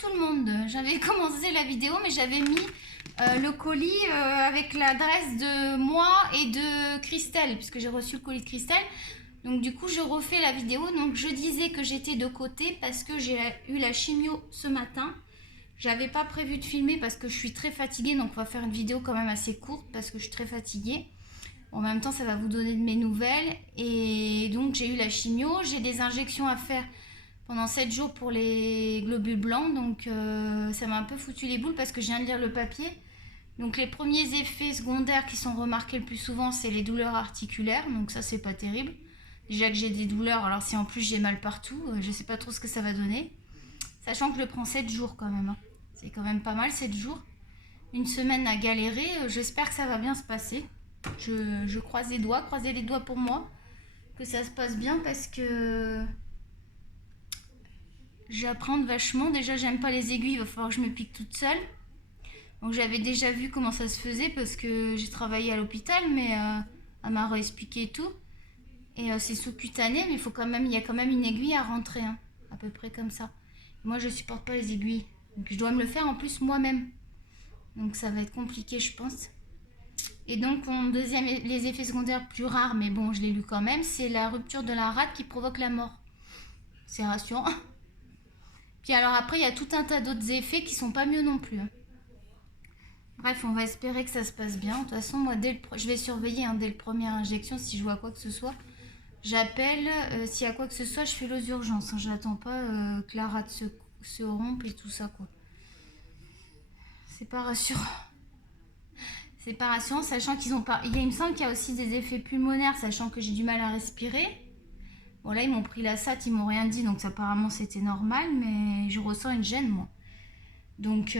tout le monde. J'avais commencé la vidéo, mais j'avais mis le colis avec l'adresse de moi et de Christelle, puisque j'ai reçu le colis de Christelle. Donc du coup, je refais la vidéo. Donc je disais que j'étais de côté parce que j'ai eu la chimio ce matin. J'avais pas prévu de filmer parce que je suis très fatiguée, donc on va faire une vidéo quand même assez courte parce que je suis très fatiguée. En même temps, ça va vous donner de mes nouvelles. Et donc j'ai eu la chimio, j'ai des injections à faire pendant 7 jours pour les globules blancs, donc ça m'a un peu foutu les boules parce que je viens de lire le papier. Donc les premiers effets secondaires qui sont remarqués le plus souvent, c'est les douleurs articulaires, donc ça c'est pas terrible. Déjà que j'ai des douleurs, alors si en plus j'ai mal partout, je sais pas trop ce que ça va donner. Sachant que je le prends 7 jours quand même, hein. C'est quand même pas mal 7 jours. Une semaine à galérer, j'espère que ça va bien se passer. Je croise les doigts, croisez les doigts pour moi, que ça se passe bien parce que j'apprends vachement. Déjà, j'aime pas les aiguilles, il va falloir que je me pique toute seule. Donc j'avais déjà vu comment ça se faisait parce que j'ai travaillé à l'hôpital, mais elle m'a réexpliqué tout. Et c'est sous-cutané, mais il y a quand même une aiguille à rentrer, hein, à peu près comme ça. Moi, je supporte pas les aiguilles, donc je dois me le faire en plus moi-même. Donc ça va être compliqué, je pense. Et donc, deuxième, les effets secondaires plus rares, mais bon, je l'ai lu quand même, c'est la rupture de la rate qui provoque la mort. C'est rassurant. Puis alors après, il y a tout un tas d'autres effets qui sont pas mieux non plus. Bref, on va espérer que ça se passe bien. De toute façon, moi, je vais surveiller dès la première injection si je vois quoi que ce soit. J'appelle, s'il y a quoi que ce soit, je fais aux urgences. Je n'attends pas que la rate se rompe et tout ça, quoi. C'est pas rassurant. C'est pas rassurant, sachant qu'ils ont pas... Il me semble qu'il y a aussi des effets pulmonaires, sachant que j'ai du mal à respirer. Bon, là, ils m'ont pris la SAT, ils m'ont rien dit, donc apparemment, c'était normal, mais je ressens une gêne, moi. Donc,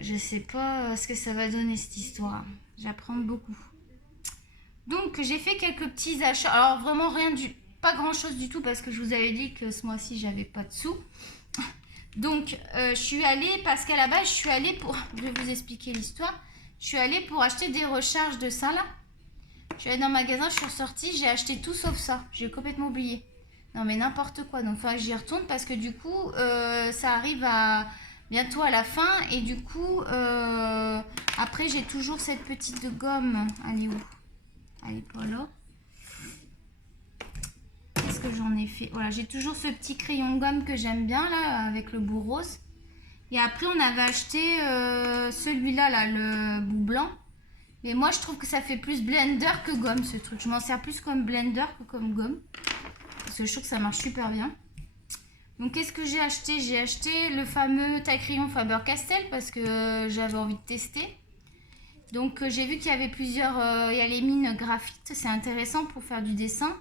je sais pas ce que ça va donner, cette histoire. J'apprends beaucoup. Donc, j'ai fait quelques petits achats. Alors, vraiment, pas grand-chose du tout, parce que je vous avais dit que ce mois-ci, j'avais pas de sous. Donc, je suis allée, parce qu'à la base, je suis allée pour... Je vais vous expliquer l'histoire. Je suis allée pour acheter des recharges de ça, là. Je suis allée dans le magasin, je suis ressortie, j'ai acheté tout sauf ça. J'ai complètement oublié. Non, mais n'importe quoi. Donc, il faudra que j'y retourne, parce que du coup, ça arrive bientôt à la fin. Et du coup, après, j'ai toujours cette petite gomme. Elle est où? Elle est pas là. Qu'est-ce que j'en ai fait? Voilà, j'ai toujours ce petit crayon gomme que j'aime bien, là, avec le bout rose. Et après, on avait acheté celui-là, là, le bout blanc. Mais moi, je trouve que ça fait plus blender que gomme, ce truc. Je m'en sers plus comme blender que comme gomme. Parce que je trouve que ça marche super bien. Donc, qu'est-ce que j'ai acheté? J'ai acheté le fameux taille-crayon Faber-Castell parce que j'avais envie de tester. Donc, j'ai vu qu'il y avait plusieurs... il y a les mines graphite. C'est intéressant pour faire du dessin.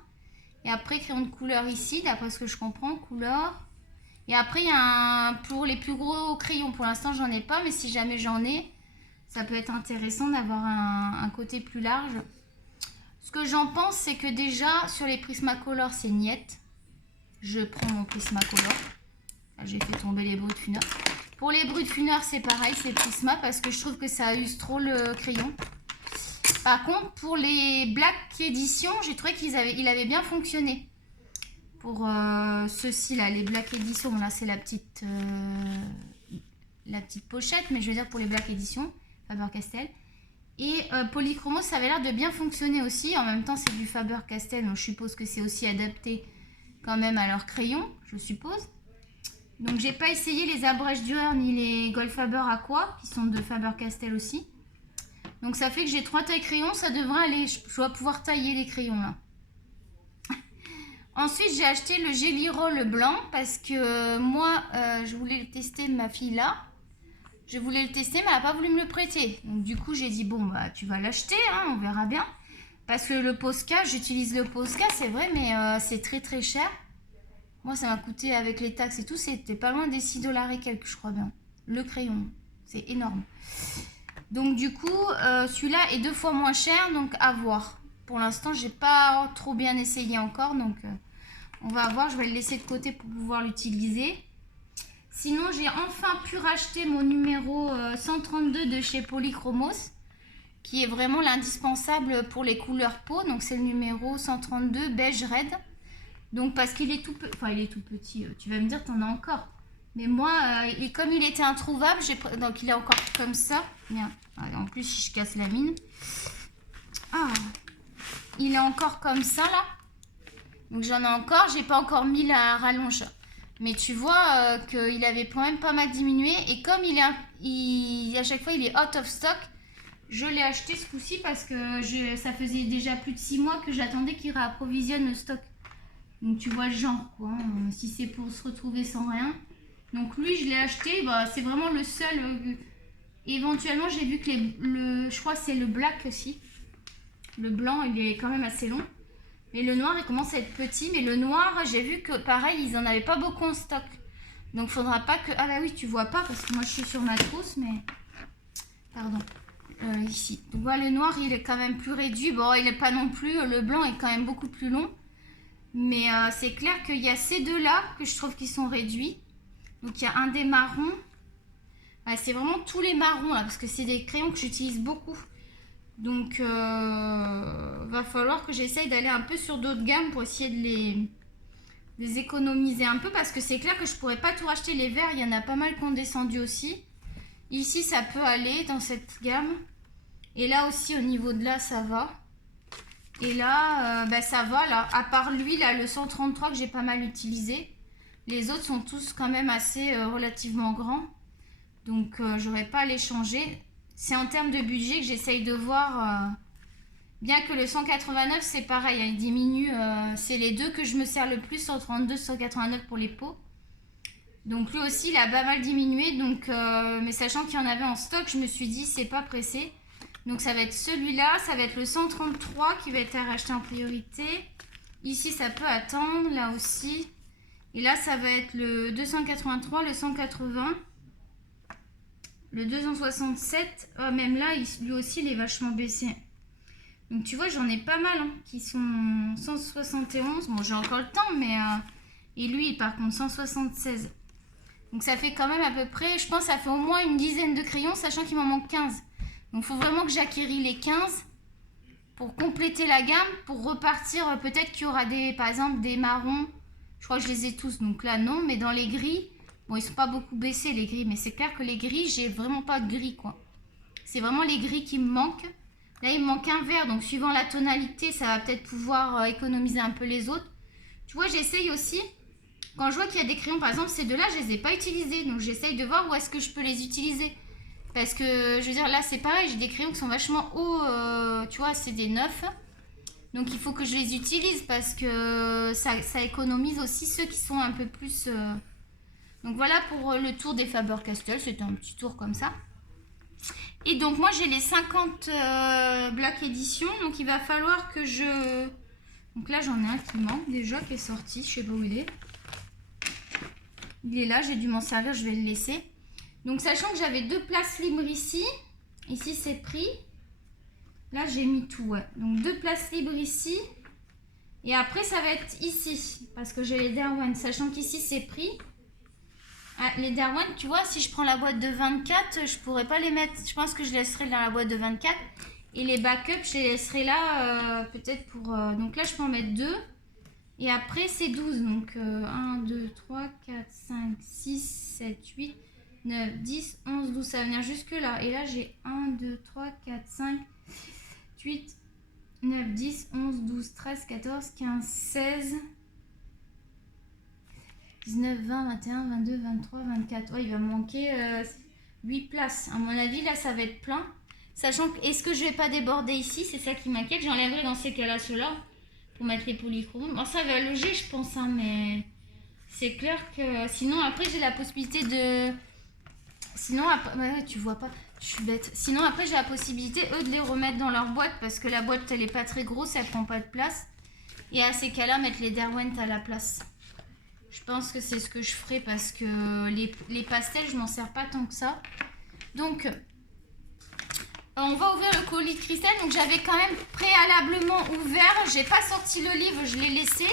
Et après, crayon de couleur ici, d'après ce que je comprends, couleur... Et après, il y a pour les plus gros crayons. Pour l'instant, j'en ai pas, mais si jamais j'en ai, ça peut être intéressant d'avoir un côté plus large. Ce que j'en pense, c'est que déjà, sur les Prismacolor, c'est niette. Je prends mon Prismacolor. J'ai fait tomber les Brutfunner. Pour les Brutfunner, c'est pareil, c'est Prisma, parce que je trouve que ça use trop le crayon. Par contre, pour les Black Edition, j'ai trouvé qu'il avait bien fonctionné. Pour ceux-ci là, les Black Edition, bon, là c'est la petite pochette, mais je veux dire pour les Black Edition, Faber-Castell. Et Polychromos, ça avait l'air de bien fonctionner aussi. En même temps, c'est du Faber-Castell, donc je suppose que c'est aussi adapté quand même à leur crayon, je suppose. Donc j'ai pas essayé les Abrège Dürer ni les Goldfaber Aqua, qui sont de Faber-Castell aussi. Donc ça fait que j'ai 3 tailles crayons, ça devrait aller. Je dois pouvoir tailler les crayons là. Ensuite, j'ai acheté le Jelly Roll blanc parce que moi, je voulais le tester de ma fille là. Je voulais le tester, mais elle n'a pas voulu me le prêter. Donc du coup, j'ai dit, bon, bah tu vas l'acheter, hein, on verra bien. Parce que le Posca, j'utilise le Posca, c'est vrai, mais c'est très très cher. Moi, ça m'a coûté avec les taxes et tout, c'était pas loin des 6 $ et quelques, je crois bien. Le crayon, c'est énorme. Donc du coup, celui-là est 2 fois moins cher, donc à voir. Pour l'instant, j'ai pas trop bien essayé encore, donc on va voir. Je vais le laisser de côté pour pouvoir l'utiliser. Sinon, j'ai enfin pu racheter mon numéro 132 de chez Polychromos, qui est vraiment l'indispensable pour les couleurs peau. Donc c'est le numéro 132 beige red. Donc parce qu'il est tout petit, tu vas me dire, t'en as encore. Mais moi, comme il était introuvable, donc il est encore comme ça. Bien. En plus, si je casse la mine. Ah, il est encore comme ça là. Donc j'en ai encore. J'ai pas encore mis la rallonge. Mais tu vois qu'il avait quand même pas mal diminué. Et comme à chaque fois il est out of stock, je l'ai acheté ce coup-ci parce que ça faisait déjà plus de 6 mois que j'attendais qu'il réapprovisionne le stock. Donc tu vois le genre quoi. Si c'est pour se retrouver sans rien. Donc lui je l'ai acheté. Bah, c'est vraiment le seul. Éventuellement j'ai vu que je crois que c'est le black aussi. Le blanc il est quand même assez long. Mais le noir, il commence à être petit. Mais le noir, j'ai vu que pareil, ils en avaient pas beaucoup en stock. Donc, faudra pas que... Ah bah oui, tu vois pas parce que moi, je suis sur ma trousse, mais... Pardon. Ici. Tu vois, le noir, il est quand même plus réduit. Bon, il est pas non plus... Le blanc est quand même beaucoup plus long. Mais c'est clair qu'il y a ces deux-là que je trouve qu'ils sont réduits. Donc, il y a un des marrons. C'est vraiment tous les marrons, là, parce que c'est des crayons que j'utilise beaucoup. Donc, va falloir que j'essaye d'aller un peu sur d'autres gammes pour essayer de les économiser un peu. Parce que c'est clair que je pourrais pas tout racheter. Les verts, il y en a pas mal qui ont descendu aussi. Ici, ça peut aller dans cette gamme. Et là aussi, au niveau de là, ça va. Et là, ça va. Là. À part lui, là, le 133 que j'ai pas mal utilisé. Les autres sont tous quand même assez relativement grands. Donc, j'aurais pas à les changer. C'est en termes de budget que j'essaye de voir, bien que le 189 c'est pareil, il diminue, c'est les deux que je me sers le plus, 132, 189 pour les pots. Donc lui aussi il a pas mal diminué, donc, mais sachant qu'il y en avait en stock, je me suis dit c'est pas pressé. Donc ça va être celui-là, ça va être le 133 qui va être à racheter en priorité. Ici ça peut attendre, là aussi. Et là ça va être le 283, le 180. Le 267, même là, lui aussi, il est vachement baissé. Donc, tu vois, j'en ai pas mal qui sont 171. Bon, j'ai encore le temps, mais... et lui, par contre, 176. Donc, ça fait quand même à peu près... Je pense que ça fait au moins une dizaine de crayons, sachant qu'il m'en manque 15. Donc, il faut vraiment que j'acquéris les 15 pour compléter la gamme, pour repartir. Peut-être qu'il y aura, par exemple, des marrons. Je crois que je les ai tous. Donc là, non. Mais dans les gris... Bon, ils sont pas beaucoup baissés les gris, mais c'est clair que les gris, j'ai vraiment pas de gris quoi. C'est vraiment les gris qui me manquent. Là, il me manque un vert, donc suivant la tonalité, ça va peut-être pouvoir économiser un peu les autres. Tu vois, j'essaye aussi, quand je vois qu'il y a des crayons, par exemple, ces deux-là, je les ai pas utilisés, donc j'essaye de voir où est-ce que je peux les utiliser. Parce que, je veux dire, là, c'est pareil, j'ai des crayons qui sont vachement hauts, tu vois, c'est des neufs. Donc, il faut que je les utilise parce que ça économise aussi ceux qui sont un peu plus... Donc voilà pour le tour des Faber-Castell, c'était un petit tour comme ça. Et donc moi j'ai les 50 Black Edition, donc il va falloir que je... Donc là j'en ai un qui manque déjà, qui est sorti, je sais pas où il est. Il est là, j'ai dû m'en servir, je vais le laisser. Donc sachant que j'avais 2 places libres ici, ici c'est pris. Là j'ai mis tout, ouais. Donc 2 places libres ici. Et après ça va être ici, parce que j'ai les Derwent, sachant qu'ici c'est pris. Ah, les Derwent, tu vois, si je prends la boîte de 24, je pourrais pas les mettre. Je pense que je laisserai dans la boîte de 24. Et les backups, je les laisserai là, peut-être pour... donc là, je peux en mettre 2. Et après, c'est 12. Donc 1, 2, 3, 4, 5, 6, 7, 8, 9, 10, 11, 12. Ça va venir jusque là. Et là, j'ai 1, 2, 3, 4, 5, 8, 9, 10, 11, 12, 13, 14, 15, 16... 19, 20, 21, 22, 23, 24. Ouais, il va me manquer 8 places. À mon avis, là, ça va être plein. Sachant que, est-ce que je vais pas déborder ici? C'est ça qui m'inquiète. J'enlèverai dans ces cas-là ceux-là pour mettre les polychromes. Bon, ça va loger, je pense, hein, mais c'est clair que... Sinon, après, j'ai la possibilité de... Sinon, après... Ouais, tu vois pas, je suis bête. Sinon, après, j'ai la possibilité, eux, de les remettre dans leur boîte parce que la boîte, elle est pas très grosse, elle prend pas de place. Et à ces cas-là, mettre les Derwent à la place. Je pense que c'est ce que je ferai parce que les pastels, je m'en sers pas tant que ça. Donc, on va ouvrir le colis de cristal. Donc, j'avais quand même préalablement ouvert. J'ai pas sorti le livre, je l'ai laissé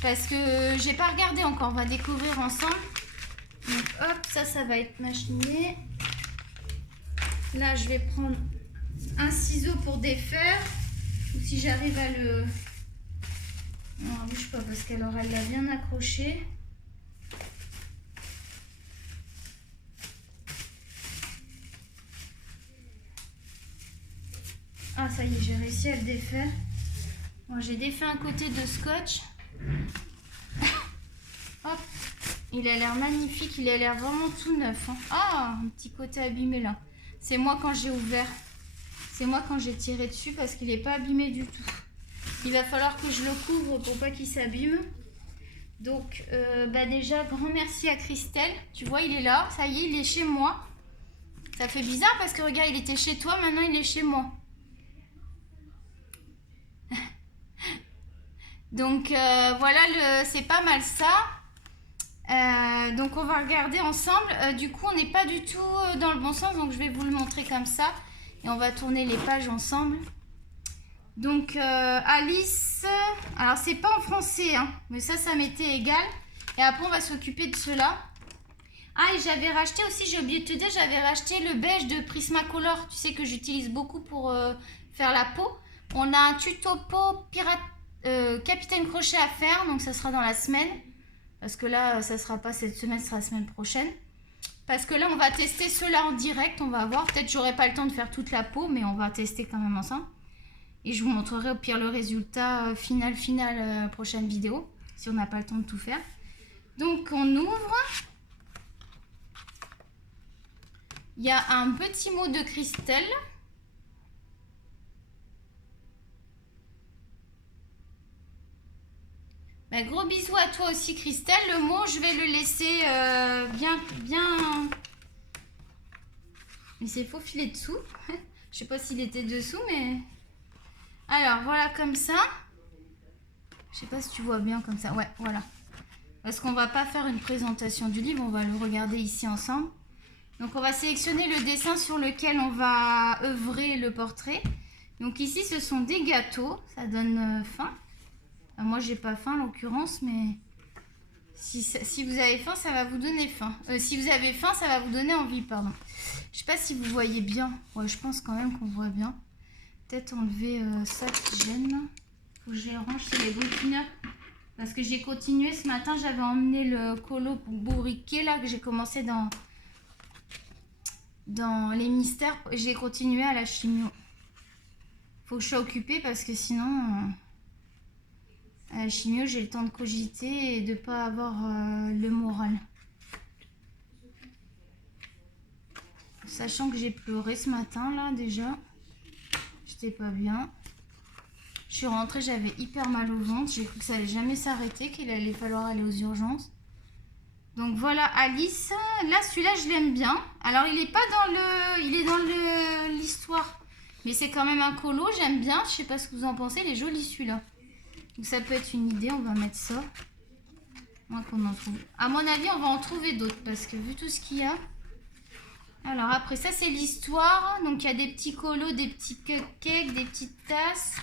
parce que j'ai pas regardé encore. On va découvrir ensemble. Donc, hop, ça va être machiné. Là, je vais prendre un ciseau pour défaire. Ou si j'arrive à le... Non, bouge pas parce qu'elle l'a bien accroché. Ah, ça y est, j'ai réussi à le défaire. Bon, j'ai défait un côté de scotch. Hop, il a l'air magnifique, il a l'air vraiment tout neuf. Hein. Ah, un petit côté abîmé là. C'est moi quand j'ai ouvert. C'est moi quand j'ai tiré dessus parce qu'il n'est pas abîmé du tout. Il va falloir que je le couvre pour pas qu'il s'abîme. Donc, déjà, grand merci à Christelle. Tu vois, il est là. Ça y est, il est chez moi. Ça fait bizarre parce que regarde, il était chez toi, maintenant il est chez moi. Donc, voilà, c'est pas mal ça. Donc on va regarder ensemble. Du coup, on n'est pas du tout dans le bon sens, donc je vais vous le montrer comme ça. Et on va tourner les pages ensemble. Donc Alice, alors c'est pas en français, hein, mais ça m'était égal. Et après, on va s'occuper de cela. Ah, et j'avais racheté aussi, j'ai oublié de te dire, j'avais racheté le beige de Prismacolor. Tu sais que j'utilise beaucoup pour faire la peau. On a un tuto peau pirate, Capitaine Crochet à faire, donc ça sera dans la semaine. Parce que là, ça ne sera pas cette semaine, ce sera la semaine prochaine. Parce que là, on va tester cela en direct. On va voir. Peut-être que j'aurai pas le temps de faire toute la peau, mais on va tester quand même ensemble. Et je vous montrerai au pire le résultat final, prochaine vidéo. Si on n'a pas le temps de tout faire. Donc, on ouvre. Il y a un petit mot de Christelle. Bah, gros bisous à toi aussi Christelle. Le mot, je vais le laisser bien... Il s'est faufilé dessous. Je sais pas s'il était dessous, mais... Alors, voilà comme ça. Je sais pas si tu vois bien comme ça. Ouais, voilà. Parce qu'on va pas faire une présentation du livre, on va le regarder ici ensemble. Donc, on va sélectionner le dessin sur lequel on va œuvrer le portrait. Donc ici, ce sont des gâteaux. Ça donne faim. Moi, j'ai pas faim en l'occurrence, mais si vous avez faim, ça va vous donner faim. Si vous avez faim, ça va vous donner envie, pardon. Je sais pas si vous voyez bien. Ouais, je pense quand même qu'on voit bien. Peut-être enlever ça qui gêne. Faut que je les range, c'est les bouquineurs. Parce que j'ai continué ce matin, j'avais emmené le colo bourriquet là que j'ai commencé dans les mystères. J'ai continué à la chimio. Faut que je sois occupée parce que sinon... à la chimio, j'ai le temps de cogiter et de ne pas avoir le moral. Sachant que j'ai pleuré ce matin, là, déjà. J'étais pas bien. Je suis rentrée, j'avais hyper mal au ventre. J'ai cru que ça allait jamais s'arrêter, qu'il allait falloir aller aux urgences. Donc voilà, Alice. Là, celui-là, je l'aime bien. Alors, il est pas dans le... il est dans l'histoire. Mais c'est quand même un colo, j'aime bien. Je sais pas ce que vous en pensez, il est joli, celui-là. Donc ça peut être une idée, on va mettre ça. Moi qu'on en trouve. À mon avis, on va en trouver d'autres parce que vu tout ce qu'il y a. Alors après ça, c'est l'histoire. Donc il y a des petits colos, des petits cupcakes, des petites tasses.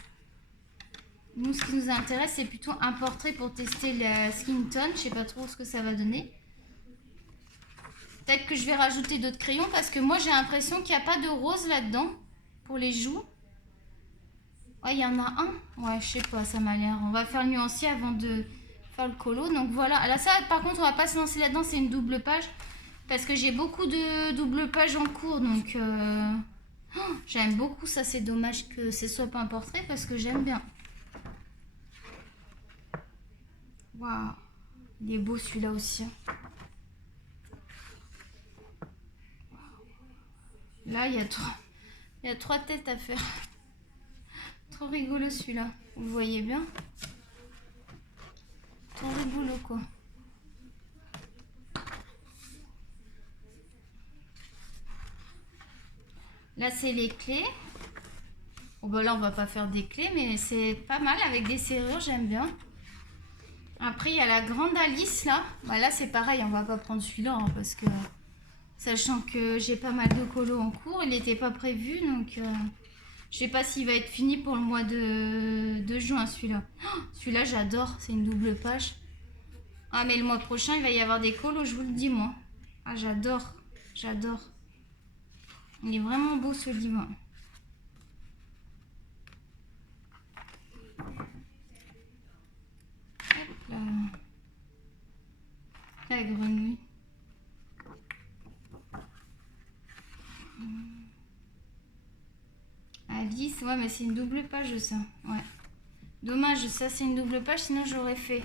Nous, ce qui nous intéresse, c'est plutôt un portrait pour tester la skin tone. Je sais pas trop ce que ça va donner. Peut-être que je vais rajouter d'autres crayons parce que moi, j'ai l'impression qu'il n'y a pas de rose là-dedans pour les joues. Ouais, il y en a un. Ouais, je sais pas, ça m'a l'air. On va faire nuancier avant de faire le colo. Donc voilà. Alors ça, par contre, on va pas se lancer là-dedans. C'est une double page. Parce que j'ai beaucoup de double pages en cours. Donc, j'aime beaucoup ça. C'est dommage que ce soit pas un portrait parce que j'aime bien. Waouh. Il est beau celui-là aussi. Là, il y a trois têtes à faire. Trop rigolo celui-là. Vous voyez bien? Trop rigolo quoi. Là, c'est les clés. Bon, bah là, on va pas faire des clés, mais c'est pas mal avec des serrures, j'aime bien. Après, il y a la grande Alice là. Bah là, c'est pareil, on va pas prendre celui-là hein, parce que sachant que j'ai pas mal de colos en cours, il n'était pas prévu donc je sais pas s'il va être fini pour le mois de juin celui-là. Oh, celui-là, j'adore, c'est une double page. Ah, mais le mois prochain, il va y avoir des colos, je vous le dis moi. Ah, j'adore, j'adore. Il est vraiment beau ce livre. Hop là. La grenouille. Alice. Ouais, mais c'est une double page, ça. Ouais. Dommage, ça, c'est une double page, sinon j'aurais fait.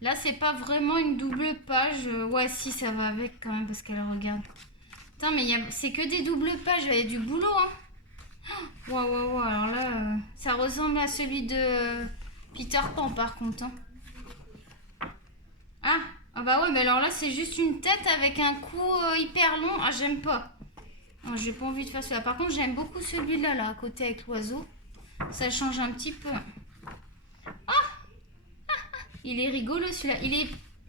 Là, c'est pas vraiment une double page. Ouais, si, ça va avec quand même, parce qu'elle regarde. Attends, mais c'est que des doubles pages. Il y a du boulot, hein. Waouh. Alors là, ça ressemble à celui de Peter Pan, par contre. Hein. Ah bah ouais, mais alors là, c'est juste une tête avec un cou hyper long. Ah, j'aime pas. Non, j'ai pas envie de faire celui-là. Par contre, j'aime beaucoup celui-là, là, à côté avec l'oiseau. Ça change un petit peu. Il est rigolo, celui-là.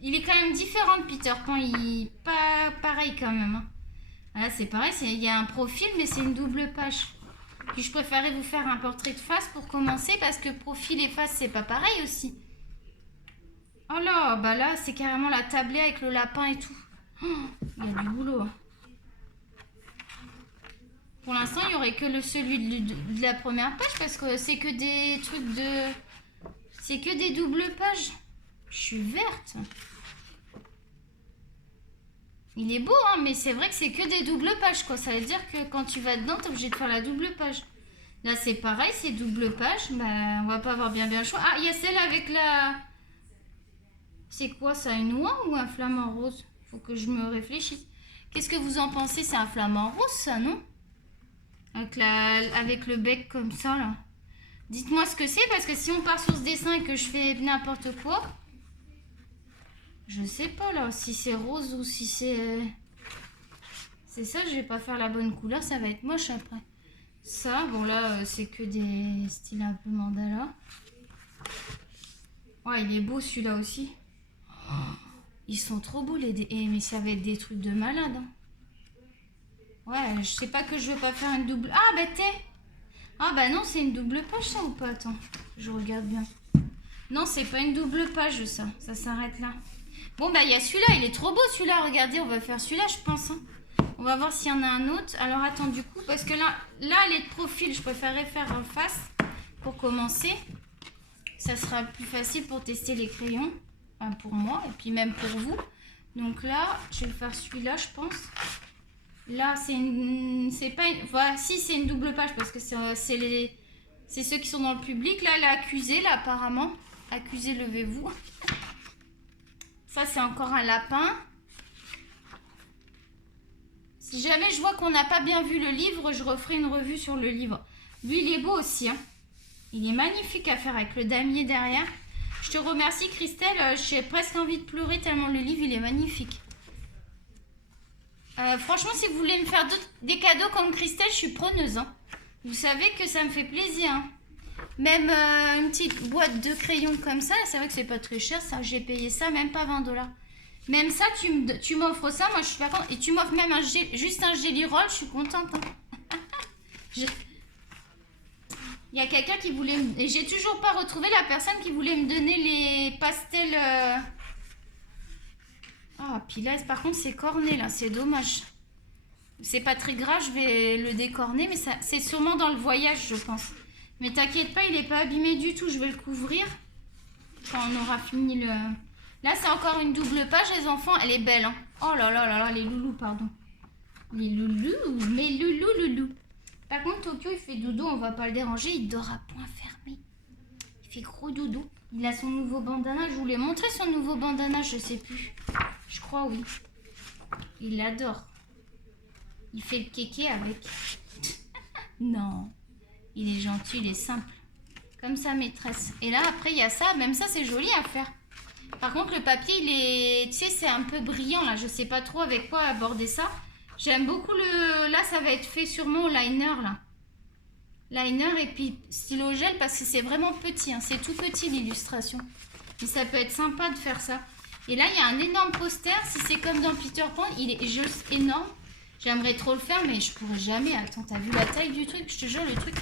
Il est quand même différent de Peter Pan. Il est pas pareil, quand même. Hein. Là, c'est pareil. Il y a un profil, mais c'est une double page. Puis, je préférais vous faire un portrait de face pour commencer, parce que profil et face, c'est pas pareil aussi. Oh là, bah là, c'est carrément la tablée avec le lapin et tout. Oh, il y a du boulot. Hein. Pour l'instant, il n'y aurait que celui de la première page parce que c'est que des trucs de... C'est que des doubles pages. Je suis verte. Il est beau, hein, mais c'est vrai que c'est que des doubles pages, quoi. Ça veut dire que quand tu vas dedans, tu es obligé de faire la double page. Là, c'est pareil, c'est double page. Bah, on va pas avoir bien le choix. Ah, il y a celle avec la... C'est quoi ça, une oie ou un flamant rose? Faut que je me réfléchisse. Qu'est-ce que vous en pensez? C'est un flamant rose, ça, non? Avec le bec comme ça, là. Dites-moi ce que c'est, parce que si on part sur ce dessin et que je fais n'importe quoi... Je sais pas, là, si c'est rose ou si c'est... C'est ça, je vais pas faire la bonne couleur, ça va être moche après. Ça, bon là, c'est que des styles un peu mandala. Ouais, il est beau celui-là aussi. Ils sont trop beaux les mais ça va être des trucs de malade. Hein. Ouais, je sais pas que je veux pas faire une double... Ah bah t'es... Ah bah non, c'est une double page ça ou pas? Attends, je regarde bien. Non, c'est pas une double page ça. Ça s'arrête là. Bon bah il y a celui-là, il est trop beau celui-là. Regardez, on va faire celui-là je pense. Hein. On va voir s'il y en a un autre. Alors attends du coup, parce que là elle est de profil. Je préférerais faire en face pour commencer. Ça sera plus facile pour tester les crayons. Enfin, pour moi et puis même pour vous. Donc là, je vais faire celui-là je pense. Là, c'est pas une... Voilà, si c'est une double page parce que c'est ceux qui sont dans le public. Là, elle est accusée, là, apparemment. Accusée, levez-vous. Ça, c'est encore un lapin. Si jamais je vois qu'on n'a pas bien vu le livre, je referai une revue sur le livre. Lui, il est beau aussi. Hein. Il est magnifique à faire avec le damier derrière. Je te remercie, Christelle. J'ai presque envie de pleurer tellement le livre, il est magnifique. Franchement, si vous voulez me faire des cadeaux comme Christelle, je suis preneuse. Hein. Vous savez que ça me fait plaisir. Hein. Même une petite boîte de crayons comme ça, c'est vrai que c'est pas très cher. Ça, j'ai payé ça, même pas 20 $. Même ça, tu m'offres ça, moi je suis pas contente. Et tu m'offres même juste un jelly roll, je suis contente. Hein. Il y a quelqu'un qui voulait... Et j'ai toujours pas retrouvé la personne qui voulait me donner les pastels... Ah, puis là, par contre, c'est corné, là. C'est dommage. C'est pas très gras, je vais le décorner, mais c'est sûrement dans le voyage, je pense. Mais t'inquiète pas, il est pas abîmé du tout. Je vais le couvrir quand on aura fini le... Là, c'est encore une double page, les enfants. Elle est belle, hein. Oh là là là là, les loulous, pardon. Les loulous, mes loulous. Par contre, Tokyo, il fait dodo, on va pas le déranger. Il dort à point fermé. Il fait gros dodo. Il a son nouveau bandana. Je vous l'ai montré, son nouveau bandana, je sais plus. Je crois, oui. Il l'adore. Il fait le kéké avec. Non. Il est gentil, il est simple. Comme sa maîtresse. Et là, après, il y a ça. Même ça, c'est joli à faire. Par contre, le papier, il est... Tu sais, c'est un peu brillant, là. Je sais pas trop avec quoi aborder ça. J'aime beaucoup le... Là, ça va être fait sûrement au liner, là. Liner et puis stylo gel, parce que c'est vraiment petit. Hein. C'est tout petit, l'illustration. Et ça peut être sympa de faire ça. Et là, il y a un énorme poster. Si c'est comme dans Peter Pan, il est juste énorme. J'aimerais trop le faire, mais je pourrais jamais. Attends, t'as vu la taille du truc? Je te jure, le truc,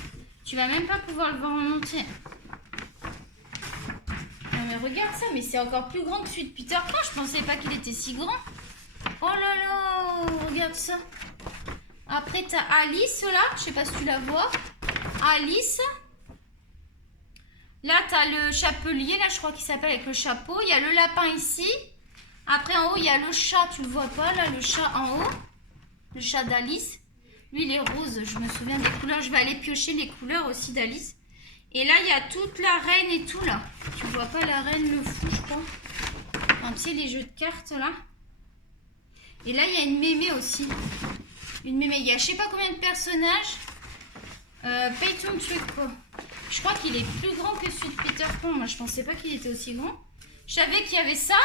tu vas même pas pouvoir le voir en entier. Non, mais regarde ça, mais c'est encore plus grand que celui de Peter Pan. Je pensais pas qu'il était si grand. Oh là là, regarde ça. Après, t'as Alice, là. Je sais pas si tu la vois. Alice. Là, tu as le chapelier, là, je crois qu'il s'appelle avec le chapeau. Il y a le lapin ici. Après, en haut, il y a le chat, tu le vois pas, là, le chat en haut. Le chat d'Alice. Lui, il est rose. Je me souviens des couleurs. Je vais aller piocher les couleurs aussi d'Alice. Et là, il y a toute la reine et tout, là. Tu vois pas la reine, le fou, je crois. Un petit les jeux de cartes, là. Et là, il y a une mémé aussi. Une mémé. Il y a je sais pas combien de personnages. Paye ton truc, quoi. Je crois qu'il est plus grand que celui de Peter Pan. Moi, je pensais pas qu'il était aussi grand. Je savais qu'il y avait ça,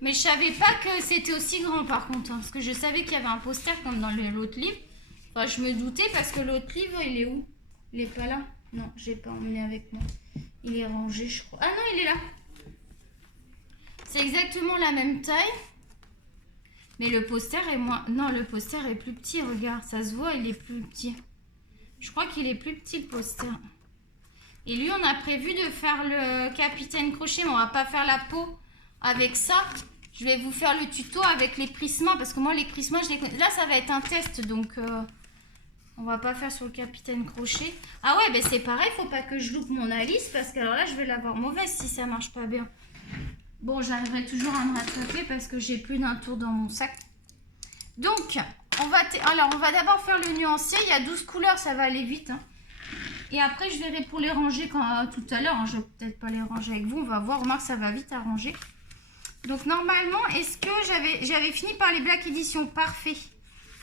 mais je savais pas que c'était aussi grand, par contre. Hein, parce que je savais qu'il y avait un poster comme dans l'autre livre. Enfin, je me doutais parce que l'autre livre, il est où? Il est pas là? Non, j'ai pas emmené avec moi. Il est rangé, je crois. Ah non, il est là. C'est exactement la même taille. Mais le poster est moins... Non, le poster est plus petit, regarde. Ça se voit, il est plus petit. Je crois qu'il est plus petit, le poster. Et lui, on a prévu de faire le Capitaine Crochet, mais on va pas faire la peau avec ça. Je vais vous faire le tuto avec les prismas, parce que moi, les prismas, je les connais. Là, ça va être un test, donc on va pas faire sur le Capitaine Crochet. Ah ouais, ben c'est pareil, faut pas que je loupe mon Alice, parce que alors là, je vais l'avoir mauvaise si ça marche pas bien. Bon, j'arriverai toujours à me rattraper parce que j'ai plus d'un tour dans mon sac. Donc, on va d'abord faire le nuancier. Il y a 12 couleurs, ça va aller vite. Hein. Et après, je verrai pour les ranger tout à l'heure. Hein. Je vais peut-être pas les ranger avec vous. On va voir. Remarque, ça va vite à ranger. Donc, normalement, est-ce que j'avais fini par les Black Edition? Parfait.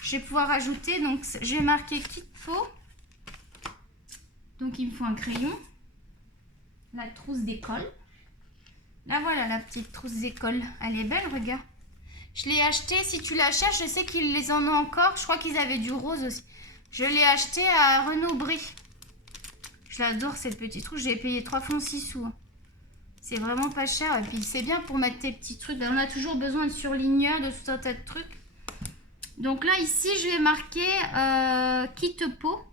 Je vais pouvoir ajouter. Donc, je vais marquer kit peau. Donc, il me faut un crayon. La trousse d'école. Là, voilà la petite trousse d'école. Elle est belle, regarde. Je l'ai acheté. Si tu la cherches, je sais qu'ils les en ont encore. Je crois qu'ils avaient du rose aussi. Je l'ai acheté à Renaud-Brie. Je l'adore, cette petite trousse. J'ai payé 3 francs 6 sous. Hein. C'est vraiment pas cher. Et puis, c'est bien pour mettre tes petits trucs. On a toujours besoin de surligneurs, de tout un tas de trucs. Donc là, ici, je vais marquer kit peau.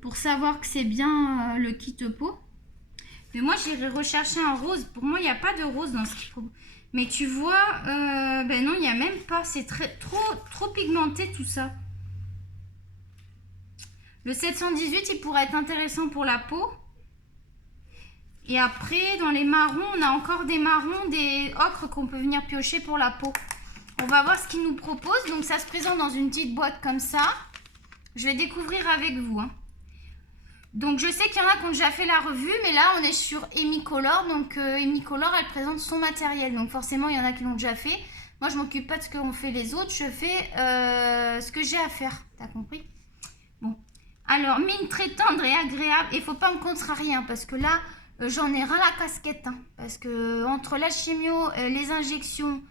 Pour savoir que c'est bien le kit peau. Mais moi, j'irai rechercher un rose. Pour moi, il n'y a pas de rose dans ce qu'il faut. Mais tu vois, ben non, il n'y a même pas. C'est trop pigmenté tout ça. Le 718, il pourrait être intéressant pour la peau. Et après, dans les marrons, on a encore des marrons, des ocres qu'on peut venir piocher pour la peau. On va voir ce qu'ils nous proposent. Donc, ça se présente dans une petite boîte comme ça. Je vais découvrir avec vous. Hein. Donc, je sais qu'il y en a qui ont déjà fait la revue, mais là, on est sur Emicolor. Donc, Emicolor, elle présente son matériel. Donc, forcément, il y en a qui l'ont déjà fait. Moi, je ne m'occupe pas de ce qu'ont fait les autres. Je fais ce que j'ai à faire. T'as compris? Bon. Alors, mine très tendre et agréable. Il ne faut pas me contrarier, hein, parce que là, j'en ai ras la casquette. Hein, parce que entre la chimio, les injections,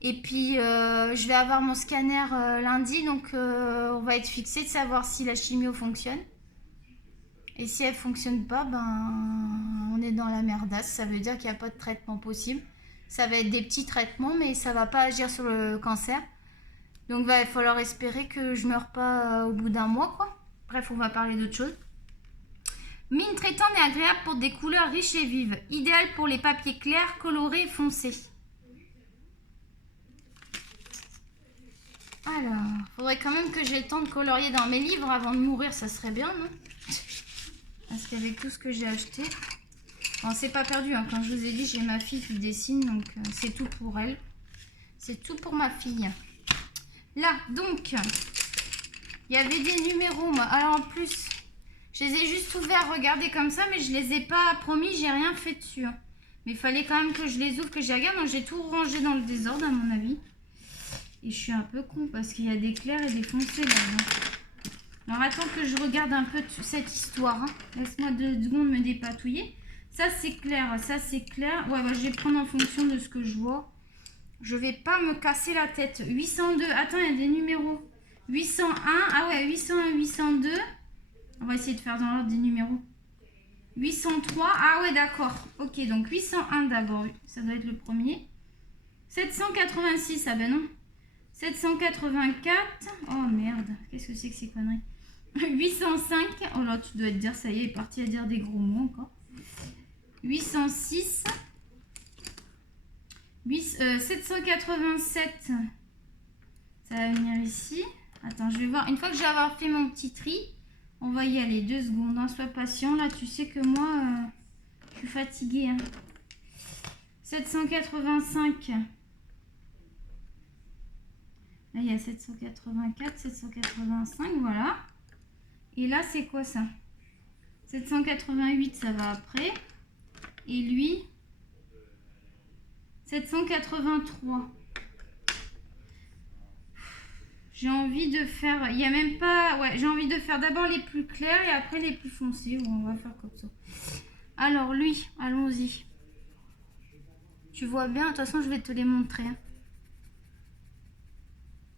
et puis je vais avoir mon scanner lundi. Donc, on va être fixé de savoir si la chimio fonctionne. Et si elle ne fonctionne pas, ben, on est dans la merdasse. Ça veut dire qu'il n'y a pas de traitement possible. Ça va être des petits traitements, mais ça ne va pas agir sur le cancer. Donc, il va falloir espérer que je ne meure pas au bout d'un mois, quoi. Bref, on va parler d'autre chose. Mine très tendre et agréable pour des couleurs riches et vives. Idéal pour les papiers clairs, colorés et foncés. Alors, faudrait quand même que j'ai le temps de colorier dans mes livres avant de mourir. Ça serait bien, non? Parce qu'avec tout ce que j'ai acheté... Bon, c'est pas perdu. Hein. Comme je vous ai dit, j'ai ma fille qui dessine. Donc, c'est tout pour elle. C'est tout pour ma fille. Là, donc... Il y avait des numéros, moi. Alors, en plus, je les ai juste ouverts, regardez comme ça, mais je les ai pas promis, j'ai rien fait dessus. Hein. Mais il fallait quand même que je les ouvre, que je regarde. Donc, j'ai tout rangé dans le désordre, à mon avis. Et je suis un peu con, parce qu'il y a des clairs et des foncés là-dedans. Alors, attends que je regarde un peu cette histoire. Hein. Laisse-moi 2 secondes me dépatouiller. Ça, c'est clair. Ça, c'est clair. Ouais, bah, je vais prendre en fonction de ce que je vois. Je vais pas me casser la tête. 802. Attends, il y a des numéros. 801, ah ouais, 801, 802. On va essayer de faire dans l'ordre des numéros. 803, ah ouais, d'accord. Ok, donc 801 d'abord, ça doit être le premier. 786, ah ben non. 784, oh merde, qu'est-ce que c'est que ces conneries. 805, oh là, tu dois te dire, ça y est, il est parti à dire des gros mots encore. 806. 787, ça va venir ici. Attends, je vais voir. Une fois que je vais avoir fait mon petit tri, on va y aller. 2 secondes. Hein. Sois patient. Là, tu sais que moi, je suis fatiguée. Hein. 785. Là, il y a 784, 785, voilà. Et là, c'est quoi ça? 788, ça va après. Et lui, 783. J'ai envie de faire... Il n'y a même pas... Ouais, j'ai envie de faire d'abord les plus clairs et après les plus foncés. Ouais, on va faire comme ça. Alors, lui, allons-y. Tu vois bien, de toute façon, je vais te les montrer. Hein.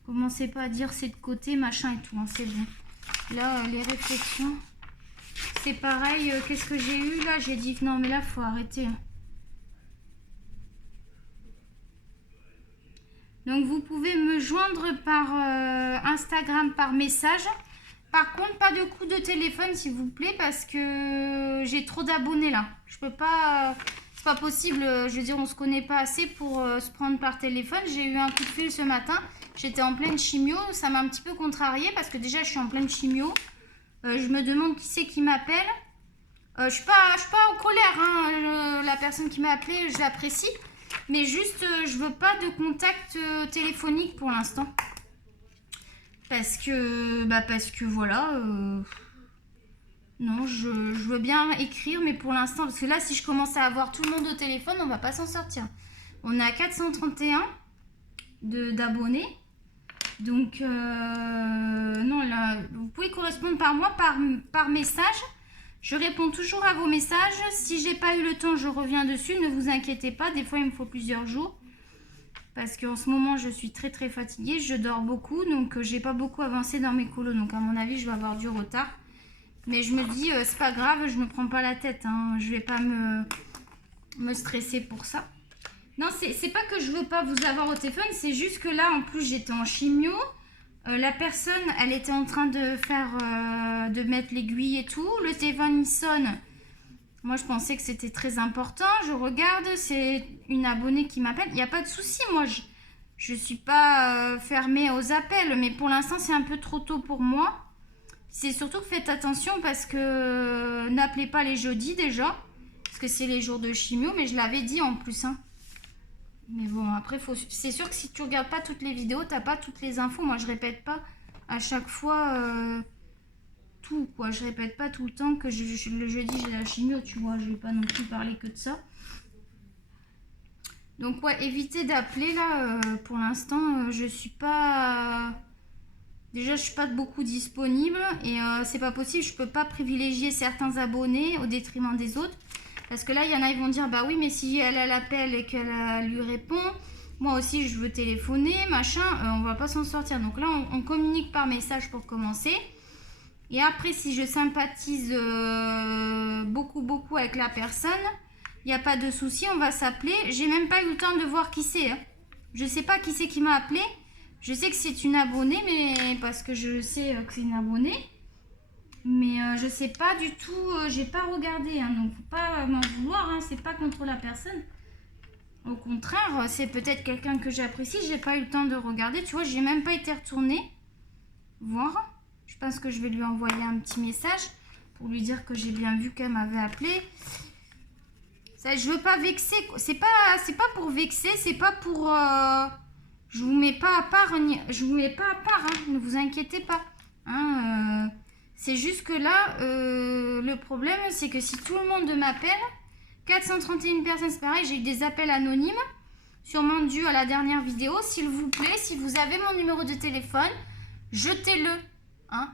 Commencez pas à dire c'est de côté, machin et tout. Hein, c'est bon. Là, les réflexions... C'est pareil, qu'est-ce que j'ai eu là? J'ai dit non mais là faut arrêter. Donc vous pouvez me joindre par Instagram, par message. Par contre, pas de coup de téléphone s'il vous plaît parce que j'ai trop d'abonnés là. Je peux pas, c'est pas possible, je veux dire on se connaît pas assez pour se prendre par téléphone. J'ai eu un coup de fil ce matin, j'étais en pleine chimio, ça m'a un petit peu contrariée parce que déjà je suis en pleine chimio. Je me demande qui c'est qui m'appelle. Je suis pas en colère, hein. La personne qui m'a appelé, je l'apprécie. Mais juste, je veux pas de contact téléphonique pour l'instant. Parce que voilà. Non, je veux bien écrire, mais pour l'instant, parce que là, si je commence à avoir tout le monde au téléphone, on va pas s'en sortir. On a 431 d'abonnés. Donc, non, là, vous pouvez correspondre par moi, par message. Je réponds toujours à vos messages. Si j'ai pas eu le temps, je reviens dessus. Ne vous inquiétez pas. Des fois, il me faut plusieurs jours. Parce qu'en ce moment, je suis très très fatiguée. Je dors beaucoup. Donc, j'ai pas beaucoup avancé dans mes colos. Donc, à mon avis, je vais avoir du retard. Mais je me dis, c'est pas grave. Je me prends pas la tête. Hein. Je vais pas me stresser pour ça. Non, c'est pas que je veux pas vous avoir au téléphone. C'est juste que là, en plus, j'étais en chimio. La personne, elle était en train de faire, de mettre l'aiguille et tout. Le téléphone, il sonne. Moi, je pensais que c'était très important. Je regarde, c'est une abonnée qui m'appelle. Il n'y a pas de souci, moi, je ne suis pas fermée aux appels. Mais pour l'instant, c'est un peu trop tôt pour moi. C'est surtout que faites attention parce que n'appelez pas les jeudis déjà. Parce que c'est les jours de chimio, mais je l'avais dit en plus, hein. Mais bon, après, c'est sûr que si tu regardes pas toutes les vidéos, t'as pas toutes les infos. Moi, je répète pas à chaque fois tout, quoi. Je répète pas tout le temps que le jeudi, j'ai la chimio, tu vois. Je vais pas non plus parler que de ça. Donc, ouais, évitez d'appeler, là. Pour l'instant, je suis pas... Déjà, je suis pas beaucoup disponible. Et c'est pas possible. Je peux pas privilégier certains abonnés au détriment des autres. Parce que là, il y en a, ils vont dire, bah oui, mais si elle l'appelle et qu'elle lui répond, moi aussi, je veux téléphoner, machin, on va pas s'en sortir. Donc là, on communique par message pour commencer. Et après, si je sympathise beaucoup avec la personne, il n'y a pas de souci, on va s'appeler. J'ai même pas eu le temps de voir qui c'est. Hein. Je sais pas qui c'est qui m'a appelé. Je sais que c'est une abonnée, mais parce que je sais que c'est une abonnée. Mais je sais pas du tout, j'ai pas regardé, hein, donc faut pas m'en vouloir, hein, c'est pas contre la personne. Au contraire, c'est peut-être quelqu'un que j'apprécie, j'ai pas eu le temps de regarder, tu vois, j'ai même pas été retournée voir. Je pense que je vais lui envoyer un petit message pour lui dire que j'ai bien vu qu'elle m'avait appelé. Ça, je veux pas vexer, c'est pas pour vexer, c'est pas pour... je vous mets pas à part, hein, ne vous inquiétez pas. Hein, c'est juste que là, le problème, c'est que si tout le monde m'appelle, 431 personnes, c'est pareil, j'ai eu des appels anonymes, sûrement dû à la dernière vidéo. S'il vous plaît, si vous avez mon numéro de téléphone, jetez-le. Hein,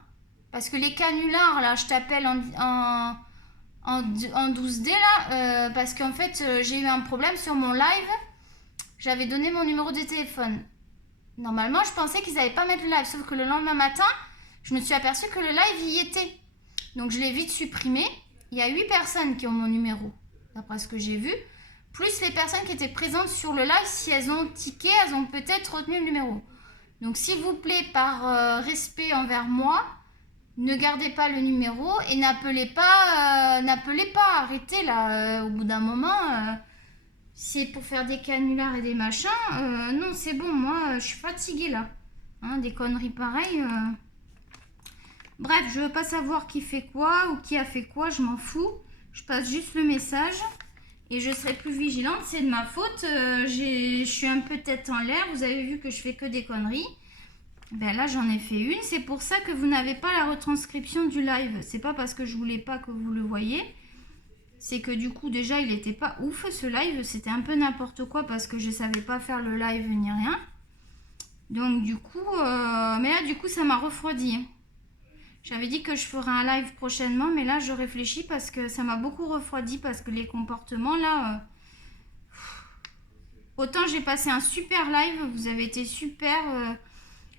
parce que les canulars, là, je t'appelle en 12D, là, parce qu'en fait, j'ai eu un problème sur mon live. J'avais donné mon numéro de téléphone. Normalement, je pensais qu'ils n'allaient pas mettre le live, sauf que le lendemain matin, je me suis aperçue que le live y était. Donc, je l'ai vite supprimé. Il y a 8 personnes qui ont mon numéro, d'après ce que j'ai vu. Plus les personnes qui étaient présentes sur le live, si elles ont tiqué, elles ont peut-être retenu le numéro. Donc, s'il vous plaît, par respect envers moi, ne gardez pas le numéro et n'appelez pas. Arrêtez, là, au bout d'un moment. C'est pour faire des canulars et des machins. Non, c'est bon, moi, je suis fatiguée, là. Hein, des conneries pareilles... Bref, je veux pas savoir qui fait quoi ou qui a fait quoi, je m'en fous. Je passe juste le message et je serai plus vigilante. C'est de ma faute. Je suis un peu tête en l'air. Vous avez vu que je fais que des conneries. Ben là, j'en ai fait une. C'est pour ça que vous n'avez pas la retranscription du live. C'est pas parce que je voulais pas que vous le voyez. C'est que du coup, déjà, il était pas ouf ce live. C'était un peu n'importe quoi parce que je savais pas faire le live ni rien. Donc du coup, mais là, du coup, ça m'a refroidi. J'avais dit que je ferais un live prochainement, mais là, je réfléchis parce que ça m'a beaucoup refroidi parce que les comportements, là... autant j'ai passé un super live, vous avez été super...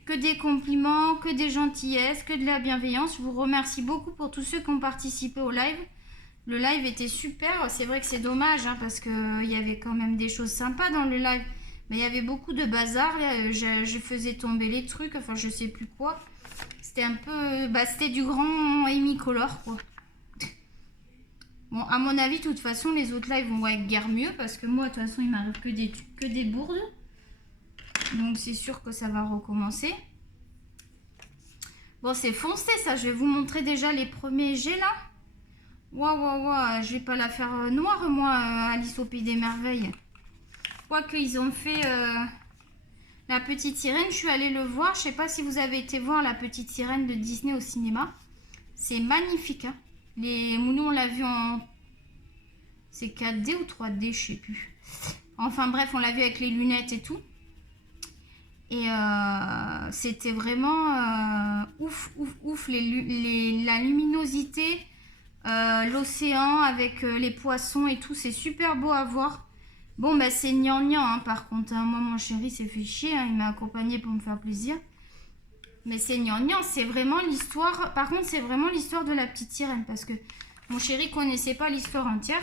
que des compliments, que des gentillesses, que de la bienveillance. Je vous remercie beaucoup pour tous ceux qui ont participé au live. Le live était super. C'est vrai que c'est dommage hein, parce qu'il y avait quand même des choses sympas dans le live. Mais il y avait beaucoup de bazar. Je faisais tomber les trucs. Enfin, je sais plus quoi. C'était un peu... Bah, c'était du grand Amy Color, quoi. Bon, à mon avis, de toute façon, les autres lives vont être guère mieux. Parce que moi, de toute façon, il m'arrive que des bourdes. Donc c'est sûr que ça va recommencer. Bon, c'est foncé ça. Je vais vous montrer déjà les premiers jets là. Waouh. Je vais pas la faire noire moi, Alice au Pays des Merveilles. Quoique ils ont fait la petite sirène. Je suis allée le voir. Je sais pas si vous avez été voir la petite sirène de Disney au cinéma. C'est magnifique. Hein. Nous on l'a vu en... C'est 4D ou 3D, je sais plus. Enfin bref, on l'a vu avec les lunettes et tout. Et c'était vraiment ouf. La luminosité, l'océan avec les poissons et tout, c'est super beau à voir. Bon, bah c'est gnangnan hein, par contre. Hein. Moi, mon chéri s'est fait chier. Hein, il m'a accompagné pour me faire plaisir. Mais c'est gnangnan, c'est vraiment l'histoire. Par contre, c'est vraiment l'histoire de la petite sirène. Parce que mon chéri connaissait pas l'histoire entière.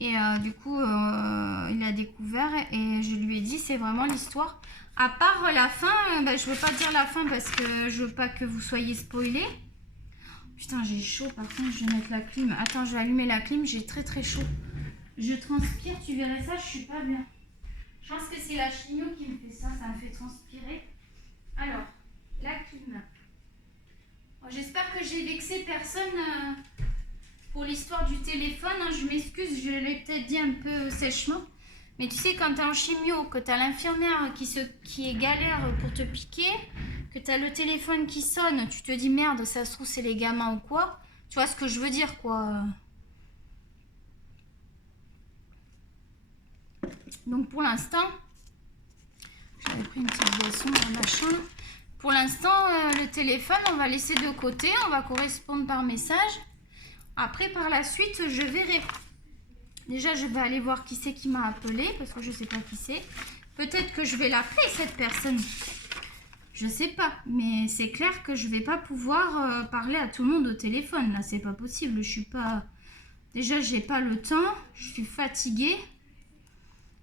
Et du coup, il a découvert et je lui ai dit, c'est vraiment l'histoire. À part la fin, je veux pas dire la fin parce que je veux pas que vous soyez spoilés. Putain, j'ai chaud, par contre, je vais mettre la clim. Attends, je vais allumer la clim, j'ai très très chaud. Je transpire, tu verrais ça, je suis pas bien. Je pense que c'est la chigno qui me fait ça, ça me fait transpirer. Alors, la clim. Bon, j'espère que j'ai vexé personne... Pour l'histoire du téléphone, hein, je m'excuse, je l'ai peut-être dit un peu sèchement. Mais tu sais, quand tu es en chimio, que tu as l'infirmière qui est galère pour te piquer, que tu as le téléphone qui sonne, tu te dis merde, ça se trouve c'est les gamins ou quoi. Tu vois ce que je veux dire, quoi. Donc pour l'instant, j'avais pris une petite boisson dans la chambre. Pour l'instant, le téléphone, on va laisser de côté, on va correspondre par message. Après, par la suite, je verrai. Déjà, je vais aller voir qui c'est qui m'a appelé, parce que je ne sais pas qui c'est. Peut-être que je vais l'appeler, cette personne. Je ne sais pas, mais c'est clair que je ne vais pas pouvoir parler à tout le monde au téléphone. Là, c'est pas possible. Je suis pas... Déjà, j'ai pas le temps. Je suis fatiguée.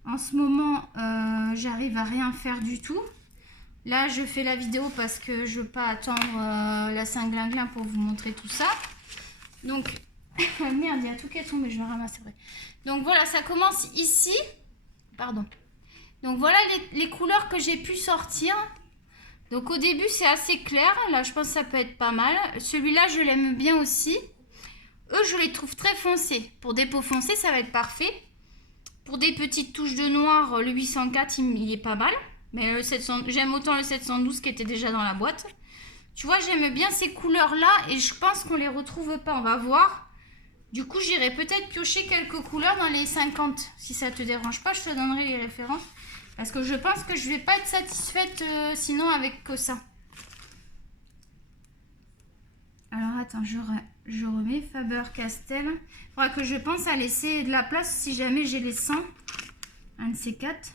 En ce moment, j'arrive à rien faire du tout. Là, je fais la vidéo parce que je ne veux pas attendre la Saint-Glinglin pour vous montrer tout ça. Donc, merde, il y a tout qui est tombé, je vais ramasser. Donc voilà, ça commence ici. Pardon. Donc voilà les couleurs que j'ai pu sortir. Donc au début, c'est assez clair. Là, je pense que ça peut être pas mal. Celui-là, je l'aime bien aussi. Eux, je les trouve très foncés. Pour des peaux foncées, ça va être parfait. Pour des petites touches de noir, le 804, il est pas mal. Mais j'aime autant le 712 qui était déjà dans la boîte. Tu vois, j'aime bien ces couleurs-là et je pense qu'on les retrouve pas. On va voir. Du coup, j'irai peut-être piocher quelques couleurs dans les 50. Si ça te dérange pas, je te donnerai les références. Parce que je pense que je vais pas être satisfaite sinon avec que ça. Alors, attends, je remets Faber-Castell. Il faudra que je pense à laisser de la place si jamais j'ai les 100. Un de ces 4.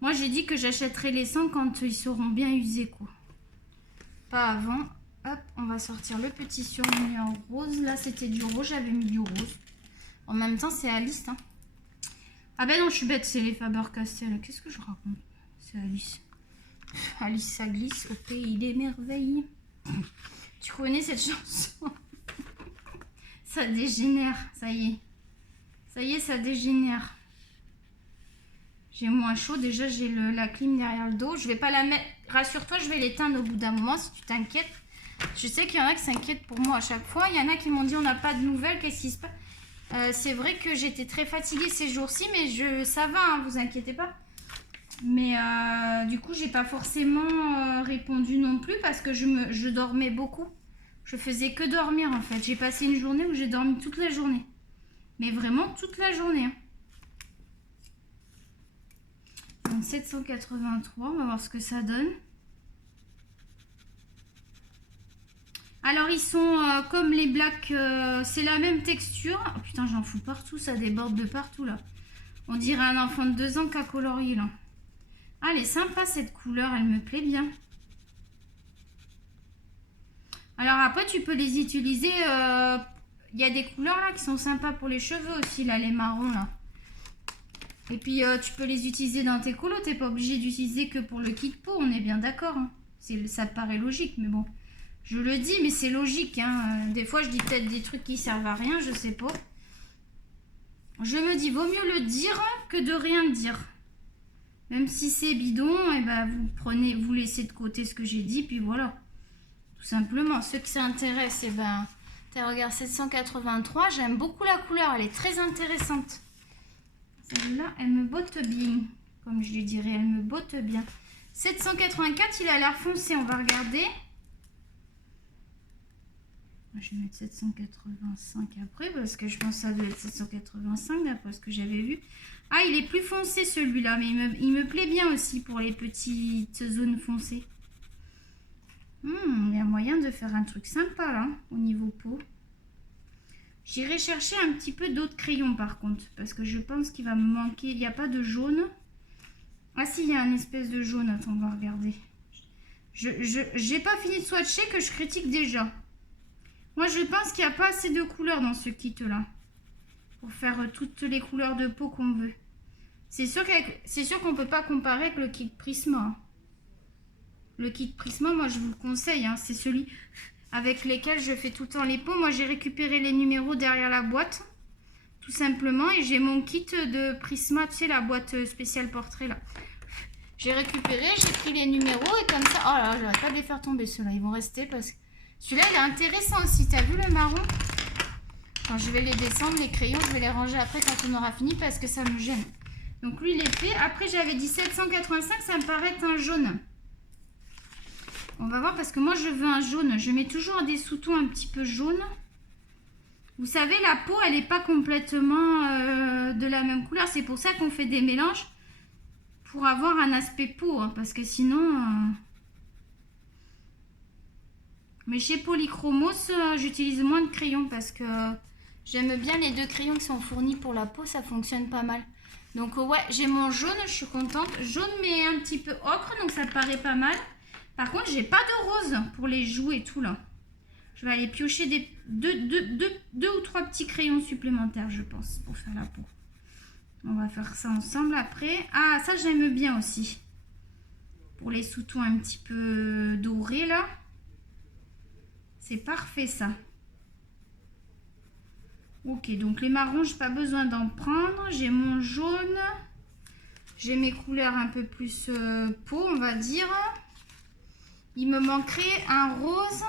Moi, j'ai dit que j'achèterai les 100 quand ils seront bien usés, quoi. Pas avant. Hop, on va sortir le petit surnuméro en rose. Là, c'était du rose, j'avais mis du rose. En même temps, c'est Alice. Hein. Ah ben non, je suis bête, c'est les Faber-Castell. Qu'est-ce que je raconte? C'est Alice. Alice, ça glisse au pays des merveilles. Tu connais cette chanson? Ça dégénère, ça y est. Ça y est, ça dégénère. J'ai moins chaud, déjà j'ai la clim derrière le dos. Je vais pas la mettre, rassure-toi, je vais l'éteindre au bout d'un moment si tu t'inquiètes. Je sais qu'il y en a qui s'inquiètent pour moi à chaque fois. Il y en a qui m'ont dit on n'a pas de nouvelles, qu'est-ce qui se passe? C'est vrai que j'étais très fatiguée ces jours-ci, mais ça va, hein, vous inquiétez pas. Mais du coup, j'ai pas forcément répondu non plus parce que je dormais beaucoup. Je faisais que dormir en fait. J'ai passé une journée où j'ai dormi toute la journée. Mais vraiment toute la journée. Hein. Donc 783, on va voir ce que ça donne. Alors ils sont comme les blacks, c'est la même texture. Oh putain, j'en fous partout, ça déborde de partout là. On dirait un enfant de 2 ans qui a colorié là. Ah, elle est sympa cette couleur, elle me plaît bien. Alors après tu peux les utiliser, il y a des couleurs là qui sont sympas pour les cheveux aussi là, les marrons là. Et puis tu peux les utiliser dans tes colos, t'es pas obligé d'utiliser que pour le kit peau, on est bien d'accord. Hein. Ça paraît logique, mais bon. Je le dis, mais c'est logique. Hein. Des fois, je dis peut-être des trucs qui servent à rien, je sais pas. Je me dis, vaut mieux le dire que de rien dire. Même si c'est bidon, et ben vous laissez de côté ce que j'ai dit, puis voilà. Tout simplement. Ceux qui s'intéressent, et ben, regarde 783, j'aime beaucoup la couleur, elle est très intéressante. Celle-là, elle me botte bien. Comme je lui dirais, elle me botte bien. 784, il a l'air foncé, on va regarder. Je vais mettre 785 après parce que je pense que ça doit être 785 d'après ce que j'avais vu. Ah, il est plus foncé celui-là, mais il me plaît bien aussi pour les petites zones foncées. Il y a moyen de faire un truc sympa là, au niveau peau. J'irai chercher un petit peu d'autres crayons par contre, parce que je pense qu'il va me manquer. Il n'y a pas de jaune. Ah si, il y a une espèce de jaune. Attends, on va regarder. J'ai pas fini de swatcher que je critique déjà. Moi, je pense qu'il n'y a pas assez de couleurs dans ce kit-là. Pour faire toutes les couleurs de peau qu'on veut. C'est sûr qu'on ne peut pas comparer avec le kit Prisma. Le kit Prisma, moi, je vous le conseille. Hein, c'est celui avec lequel je fais tout le temps les peaux. Moi, j'ai récupéré les numéros derrière la boîte. Tout simplement. Et j'ai mon kit de Prisma. Tu sais, la boîte spéciale portrait, là. J'ai récupéré, j'ai pris les numéros. Et comme ça... Oh là là, j'arrête pas de les faire tomber, ceux-là. Ils vont rester parce que... Celui-là, il est intéressant aussi. T'as vu le marron? Quand je vais les descendre, les crayons, je vais les ranger après quand on aura fini parce que ça me gêne. Donc lui, il est fait. Après, j'avais dit 785, ça me paraît un jaune. On va voir parce que moi, je veux un jaune. Je mets toujours des sous-tons un petit peu jaunes. Vous savez, la peau, elle n'est pas complètement de la même couleur. C'est pour ça qu'on fait des mélanges pour avoir un aspect peau. Hein, parce que sinon... Mais chez Polychromos, j'utilise moins de crayons parce que j'aime bien les 2 crayons qui sont fournis pour la peau, ça fonctionne pas mal. Donc ouais, j'ai mon jaune, je suis contente. Jaune mais un petit peu ocre, donc ça paraît pas mal. Par contre, j'ai pas de rose pour les joues et tout là. Je vais aller piocher deux ou 3 petits crayons supplémentaires, je pense, pour faire la peau. On va faire ça ensemble après. Ah, ça j'aime bien aussi. Pour les sous-tons un petit peu dorés là. C'est parfait ça. Ok, donc les marrons, j'ai pas besoin d'en prendre. J'ai mon jaune. J'ai mes couleurs un peu plus peau, on va dire. Il me manquerait un rose,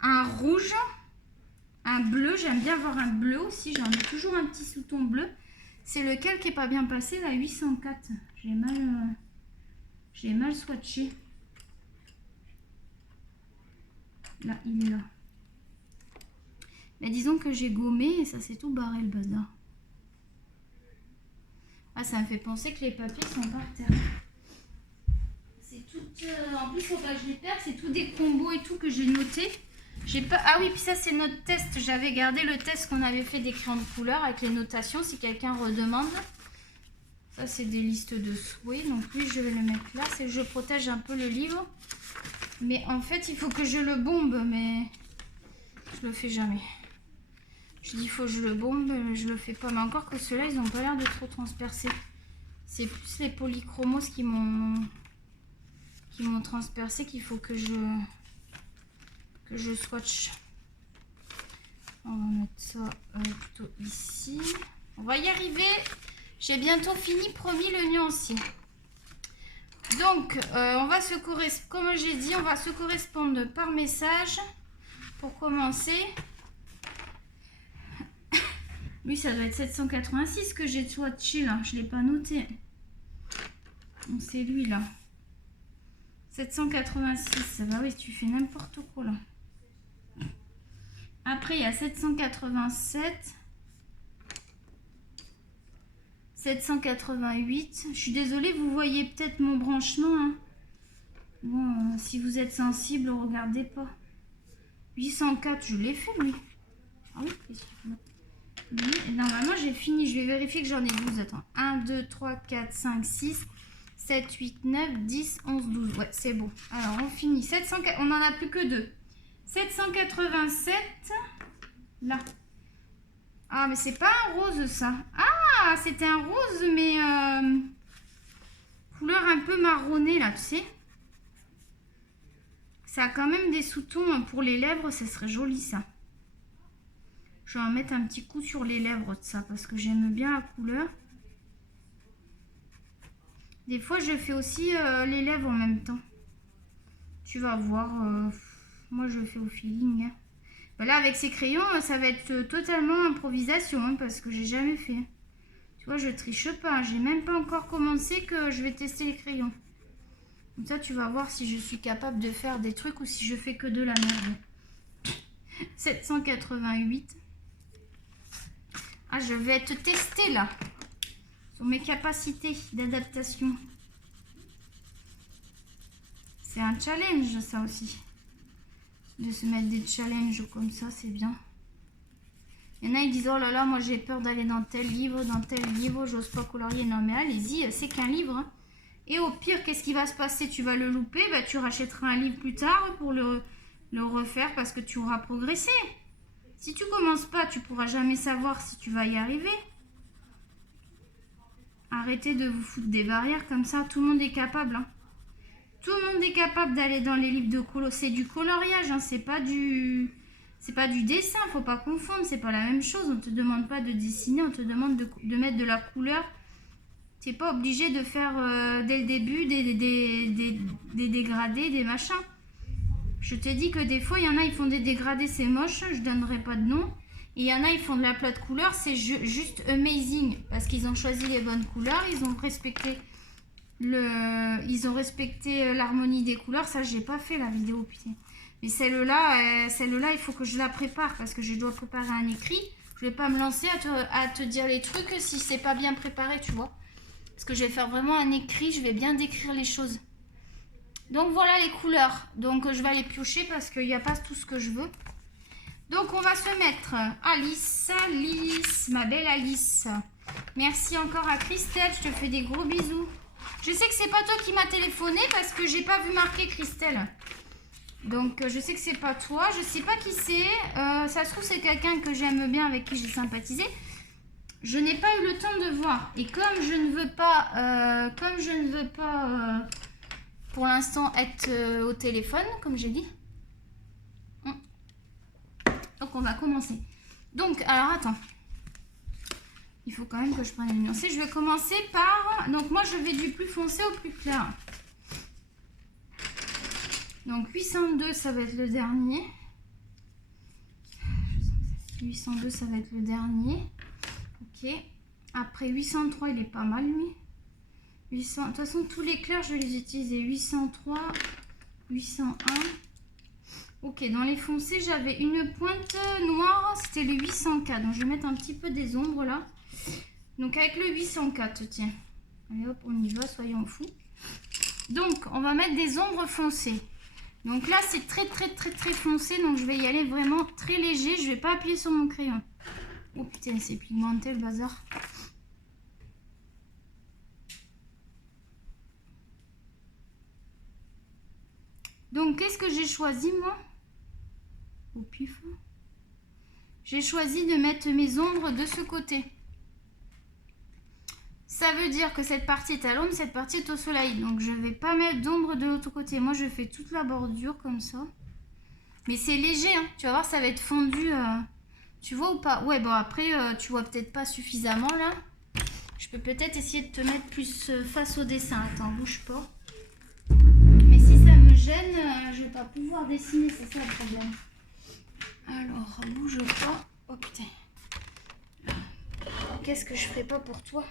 un rouge, un bleu. J'aime bien avoir un bleu aussi. J'en ai toujours un petit sous-ton bleu. C'est lequel qui est pas bien passé, la 804. J'ai mal swatché. Là, il est là. Mais disons que j'ai gommé et ça s'est tout barré le bazar. Ah, ça me fait penser que les papiers sont par terre. C'est tout... en plus, faut pas que je les perde. C'est tout des combos et tout que j'ai noté. Ah oui, puis ça, c'est notre test. J'avais gardé le test qu'on avait fait des crayons de couleur avec les notations si quelqu'un redemande. Ça, c'est des listes de souhaits. Donc oui, je vais le mettre là. C'est que je protège un peu le livre. Mais en fait, il faut que je le bombe, mais je le fais jamais. Je dis il faut que je le bombe, mais je le fais pas. Mais encore que ceux-là, ils n'ont pas l'air de trop transpercer. C'est plus les polychromos qui m'ont transpercé qu'il faut que je swatch. On va mettre ça plutôt ici. On va y arriver. J'ai bientôt fini, promis, le nuancier. Donc, on va comme j'ai dit, on va se correspondre par message pour commencer. Lui, ça doit être 786 que j'ai swatché là. Je ne l'ai pas noté. C'est lui là. 786. Bah oui, tu fais n'importe quoi là. Après, il y a 787. 788. Je suis désolée, vous voyez peut-être mon branchement. Hein. Bon, si vous êtes sensible, regardez pas. 804, je l'ai fait, lui. Ah oui, qu'est-ce qu'il faut? Lui, et normalement, j'ai fini. Je vais vérifier que j'en ai 12. Attends. 1, 2, 3, 4, 5, 6, 7, 8, 9, 10, 11, 12. Ouais, c'est bon. Alors, on finit. 704, on n'en a plus que 2. 787. Là. Ah, mais c'est pas un rose, ça. Ah, c'était un rose, mais couleur un peu marronnée, là, tu sais. Ça a quand même des sous-tons pour les lèvres, ça serait joli, ça. Je vais en mettre un petit coup sur les lèvres de ça, parce que j'aime bien la couleur. Des fois, je fais aussi les lèvres en même temps. Tu vas voir. Moi, je le fais au feeling. Hein. Là, avec ces crayons, ça va être totalement improvisation, hein, parce que j'ai jamais fait. Tu vois, je triche pas. J'ai même pas encore commencé que je vais tester les crayons. Comme ça, tu vas voir si je suis capable de faire des trucs ou si je fais que de la merde. 788. Ah, je vais te tester là. Sur mes capacités d'adaptation. C'est un challenge, ça aussi. De se mettre des challenges comme ça, c'est bien. Il y en a, ils disent, oh là là, moi j'ai peur d'aller dans tel livre, j'ose pas colorier. Non mais allez-y, c'est qu'un livre. Hein. Et au pire, qu'est-ce qui va se passer? Tu vas le louper, bah, tu rachèteras un livre plus tard pour le refaire parce que tu auras progressé. Si tu commences pas, tu pourras jamais savoir si tu vas y arriver. Arrêtez de vous foutre des barrières comme ça, tout le monde est capable. Hein. Tout le monde est capable d'aller dans les livres de colo. C'est du coloriage, hein, c'est pas du dessin, faut pas confondre, c'est pas la même chose. On te demande pas de dessiner, on te demande de mettre de la couleur. Tu n'es pas obligé de faire dès le début des dégradés, des machins. Je te dis que des fois, il y en a, ils font des dégradés, c'est moche, je donnerai pas de nom. Et il y en a, ils font de la plate couleur, c'est juste amazing. Parce qu'ils ont choisi les bonnes couleurs, ils ont respecté l'harmonie des couleurs. Ça, j'ai pas fait la vidéo, putain. Mais celle-là, il faut que je la prépare parce que je dois préparer un écrit. Je vais pas me lancer à te dire les trucs si c'est pas bien préparé, tu vois. Parce que je vais faire vraiment un écrit, je vais bien décrire les choses. Donc voilà les couleurs. Donc je vais aller piocher parce qu'il n'y a pas tout ce que je veux. Donc on va se mettre Alice, ma belle Alice. Merci encore à Christelle, je te fais des gros bisous. Je sais que c'est pas toi qui m'as téléphoné parce que j'ai pas vu marquer Christelle. Donc je sais que c'est pas toi, je sais pas qui c'est. Ça se trouve c'est quelqu'un que j'aime bien, avec qui j'ai sympathisé. Je n'ai pas eu le temps de voir. Et comme je ne veux pas, pour l'instant être au téléphone, comme j'ai dit. Donc on va commencer. Donc, alors attends. Il faut quand même que je prenne une nuancée. Je vais commencer par... Donc moi je vais du plus foncé au plus clair. Donc 802 ça va être le dernier. 802 ça va être le dernier. Ok. Après 803 il est pas mal lui. 800... De toute façon tous les clairs je vais les utiliser. 803, 801. Ok, dans les foncés j'avais une pointe noire, c'était le 804. Donc je vais mettre un petit peu des ombres là. Donc avec le 804, tiens. Allez hop, on y va, soyons fous. Donc on va mettre des ombres foncées. Donc là c'est très foncé, donc je vais y aller vraiment très léger. Je vais pas appuyer sur mon crayon. Oh putain, c'est pigmenté le bazar. Donc qu'est-ce que j'ai choisi moi? Au pif. J'ai choisi de mettre mes ombres de ce côté. Ça veut dire que cette partie est à l'ombre, cette partie est au soleil. Donc je ne vais pas mettre d'ombre de l'autre côté. Moi je fais toute la bordure comme ça. Mais c'est léger, hein. Tu vas voir, ça va être fondu. Tu vois ou pas? Ouais, bon après, tu vois peut-être pas suffisamment là. Je peux peut-être essayer de te mettre plus face au dessin. Attends, bouge pas. Mais si ça me gêne, je vais pas pouvoir dessiner, c'est ça le problème. Alors, bouge pas. Oh putain. Qu'est-ce que je ferais pas pour toi?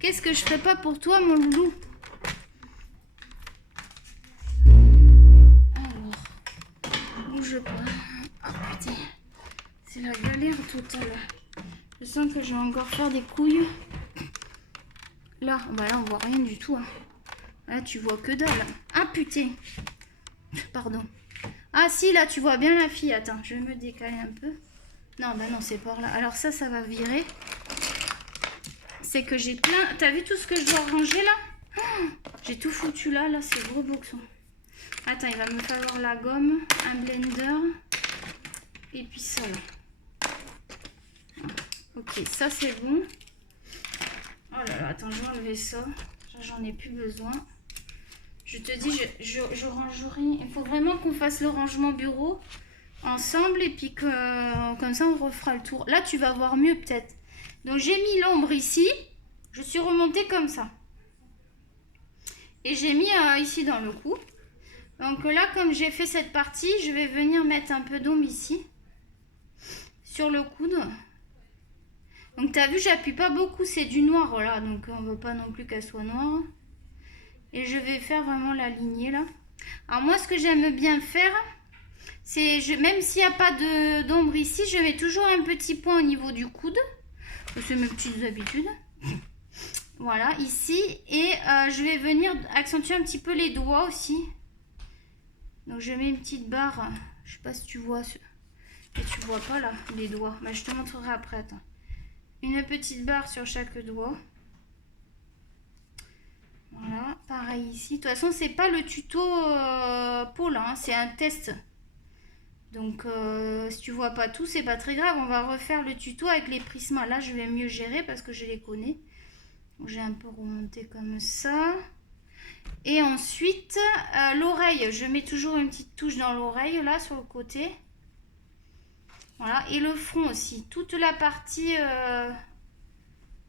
Qu'est-ce que je ferais pas pour toi, mon loulou? bouge pas. Ah putain, c'est la galère totale. Je sens que je vais encore faire des couilles. Là, bah là on voit rien du tout. Hein. Là tu vois que dalle. Ah putain. Pardon. Ah si, là tu vois bien la fille. Attends, je vais me décaler un peu. Non, bah non, c'est par là. Alors ça va virer. C'est que j'ai plein... T'as vu tout ce que je dois ranger là? Oh, j'ai tout foutu là, c'est gros boxon. Attends, il va me falloir la gomme, un blender. Et puis ça là. Ok, ça c'est bon. Oh là là, attends, je vais enlever ça. J'en ai plus besoin. Je te dis, je rangerai. Il faut vraiment qu'on fasse le rangement bureau ensemble et puis que comme ça on refera le tour. Là, tu vas voir mieux peut-être. Donc j'ai mis l'ombre ici. Je suis remontée comme ça. Et j'ai mis ici dans le cou. Donc là, comme j'ai fait cette partie, je vais venir mettre un peu d'ombre ici. Sur le coude. Donc tu as vu, j'appuie pas beaucoup, c'est du noir là. Donc on veut pas non plus qu'elle soit noire. Et je vais faire vraiment la lignée là. Alors moi, ce que j'aime bien faire, c'est, même s'il n'y a pas d'ombre ici, je mets toujours un petit point au niveau du coude. C'est mes petites habitudes. Voilà, ici. Et je vais venir accentuer un petit peu les doigts aussi. Donc je mets une petite barre. Je sais pas si tu vois. Et tu vois pas là, les doigts. Bah, je te montrerai après, attends. Une petite barre sur chaque doigt. Voilà, pareil ici. De toute façon, c'est pas le tuto Paul, hein, c'est un test. Donc, si tu vois pas tout, c'est pas très grave. On va refaire le tuto avec les prismas. Là, je vais mieux gérer parce que je les connais. J'ai un peu remonté comme ça. Et ensuite, l'oreille. Je mets toujours une petite touche dans l'oreille, là, sur le côté. Voilà. Et le front aussi. Toute la partie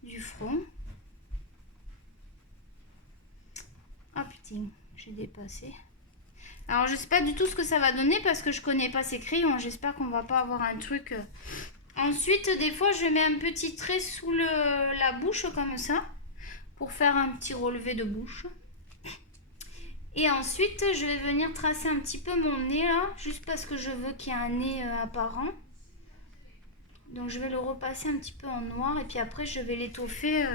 du front. Ah putain, j'ai dépassé. Alors je sais pas du tout ce que ça va donner parce que je connais pas ces crayons. J'espère qu'on va pas avoir un truc. Ensuite, des fois, je mets un petit trait sous la bouche comme ça pour faire un petit relevé de bouche. Et ensuite, je vais venir tracer un petit peu mon nez là, juste parce que je veux qu'il y ait un nez apparent. Donc je vais le repasser un petit peu en noir et puis après je vais l'étoffer.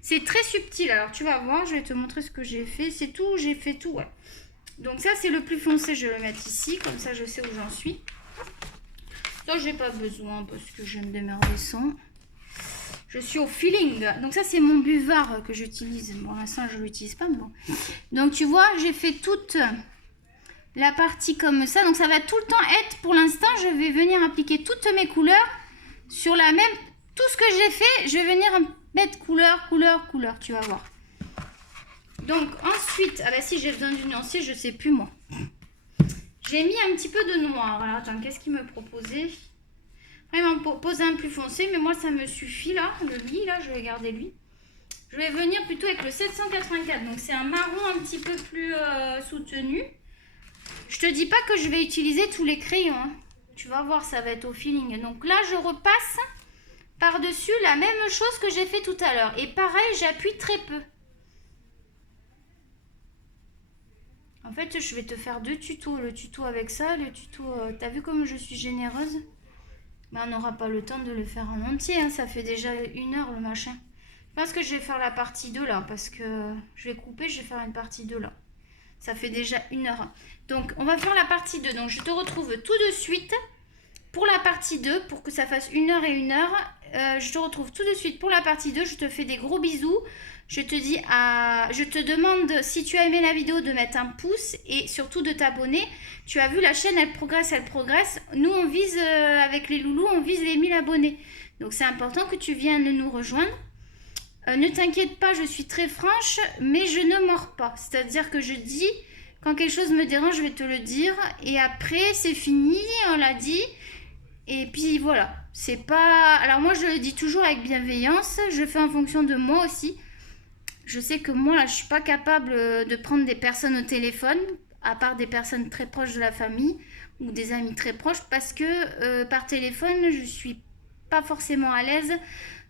C'est très subtil, alors tu vas voir, je vais te montrer ce que j'ai fait. C'est tout, j'ai fait tout, ouais. Donc ça c'est le plus foncé, je vais le mettre ici, comme ça je sais où j'en suis. Ça j'ai pas besoin parce que je me démerder sans. Je suis au feeling. Donc ça c'est mon buvard que j'utilise. Pour l'instant je l'utilise pas, mais bon. Donc tu vois, j'ai fait toute la partie comme ça. Donc ça va tout le temps être, pour l'instant je vais venir appliquer toutes mes couleurs sur la même. Tout ce que j'ai fait, je vais venir mettre couleur, couleur, couleur, tu vas voir. Donc ensuite, ah bah si j'ai besoin du nuancier, je sais plus moi. J'ai mis un petit peu de noir. Alors attends, qu'est-ce qu'il me proposait? Vraiment poser un plus foncé, mais moi ça me suffit là. Le lit là, je vais garder lui. Je vais venir plutôt avec le 784. Donc c'est un marron un petit peu plus soutenu. Je te dis pas que je vais utiliser tous les crayons. Hein. Tu vas voir, ça va être au feeling. Donc là, je repasse par-dessus la même chose que j'ai fait tout à l'heure. Et pareil, j'appuie très peu. En fait, je vais te faire deux tutos. Le tuto avec ça, le tuto... T'as vu comme je suis généreuse? Mais on n'aura pas le temps de le faire en entier. Hein. Ça fait déjà 1 heure le machin. Je pense que je vais faire la partie 2 là. Parce que je vais couper, je vais faire une partie 2 là. Ça fait déjà 1 heure. Donc, on va faire la partie 2. Donc, je te retrouve tout de suite pour la partie 2. Pour que ça fasse 1 heure et 1 heure. Je te retrouve tout de suite pour la partie 2. Je te fais des gros bisous. Je te demande, si tu as aimé la vidéo, de mettre un pouce et surtout de t'abonner. Tu as vu, la chaîne, elle progresse, elle progresse. Nous, on vise, avec les loulous, on vise les 1000 abonnés. Donc, c'est important que tu viennes nous rejoindre. Ne t'inquiète pas, je suis très franche, mais je ne mords pas. C'est-à-dire que je dis, quand quelque chose me dérange, je vais te le dire. Et après, c'est fini, on l'a dit. Et puis voilà, c'est pas... Alors moi, je le dis toujours avec bienveillance. Je fais en fonction de moi aussi. Je sais que moi, là, je suis pas capable de prendre des personnes au téléphone, à part des personnes très proches de la famille ou des amis très proches, parce que par téléphone, je suis pas forcément à l'aise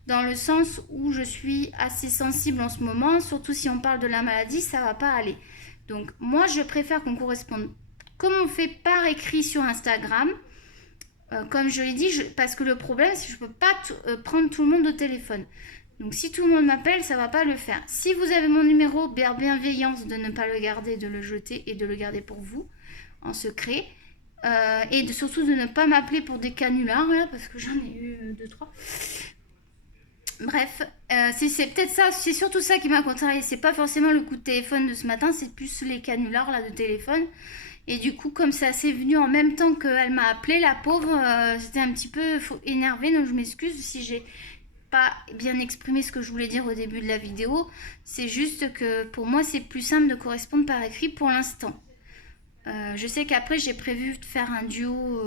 dans le sens où je suis assez sensible en ce moment, surtout si on parle de la maladie, ça va pas aller. Donc moi, je préfère qu'on corresponde comme on fait par écrit sur Instagram, comme je l'ai dit, parce que le problème, c'est que je ne peux pas prendre tout le monde au téléphone. Donc si tout le monde m'appelle, ça ne va pas le faire. Si vous avez mon numéro, bienveillance de ne pas le garder, de le jeter et de le garder pour vous, en secret. Et surtout de ne pas m'appeler pour des canulars, là, parce que j'en ai eu 2-3. Bref, c'est peut-être ça, c'est surtout ça qui m'a contrarié. C'est pas forcément le coup de téléphone de ce matin, c'est plus les canulars là, de téléphone. Et du coup, comme ça s'est venu en même temps qu'elle m'a appelé, la pauvre, j'étais un petit peu énervée, donc je m'excuse si j'ai pas bien exprimé ce que je voulais dire au début de la vidéo. C'est juste que pour moi, c'est plus simple de correspondre par écrit pour l'instant. Je sais qu'après j'ai prévu de faire un duo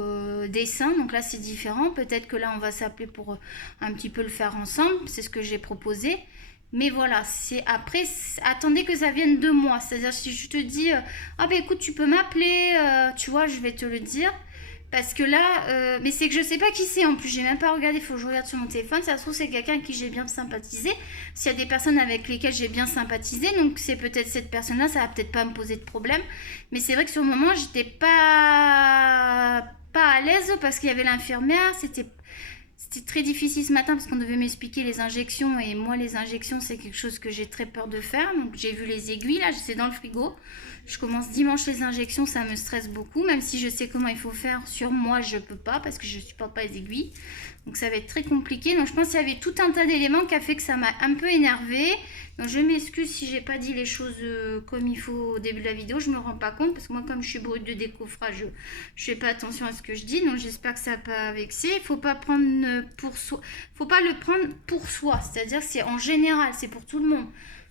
dessin, donc là c'est différent. Peut-être que là on va s'appeler pour un petit peu le faire ensemble, c'est ce que j'ai proposé. Mais voilà, c'est après, attendez que ça vienne de moi. C'est-à-dire si je te dis, ah ben écoute tu peux m'appeler, tu vois, je vais te le dire. Parce que là, mais c'est que je sais pas qui c'est en plus, j'ai même pas regardé, il faut que je regarde sur mon téléphone. Ça se trouve, c'est quelqu'un avec qui j'ai bien sympathisé. S'il y a des personnes avec lesquelles j'ai bien sympathisé, donc c'est peut-être cette personne-là, ça va peut-être pas me poser de problème. Mais c'est vrai que sur le moment, j'étais pas à l'aise parce qu'il y avait l'infirmière, c'était très difficile ce matin parce qu'on devait m'expliquer les injections et moi les injections c'est quelque chose que j'ai très peur de faire. Donc j'ai vu les aiguilles là, c'est dans le frigo. Je commence dimanche les injections, ça me stresse beaucoup, même si je sais comment il faut faire sur moi, je peux pas parce que je supporte pas les aiguilles. Donc ça va être très compliqué. Donc je pense qu'il y avait tout un tas d'éléments qui a fait que ça m'a un peu énervée. Donc je m'excuse si j'ai pas dit les choses comme il faut au début de la vidéo, je me rends pas compte parce que moi comme je suis brute de décoffrage, je fais pas attention à ce que je dis. Donc j'espère que ça n'a pas vexé. Il faut pas prendre pour soi, faut pas le prendre pour soi, c'est-à-dire c'est en général, c'est pour tout le monde.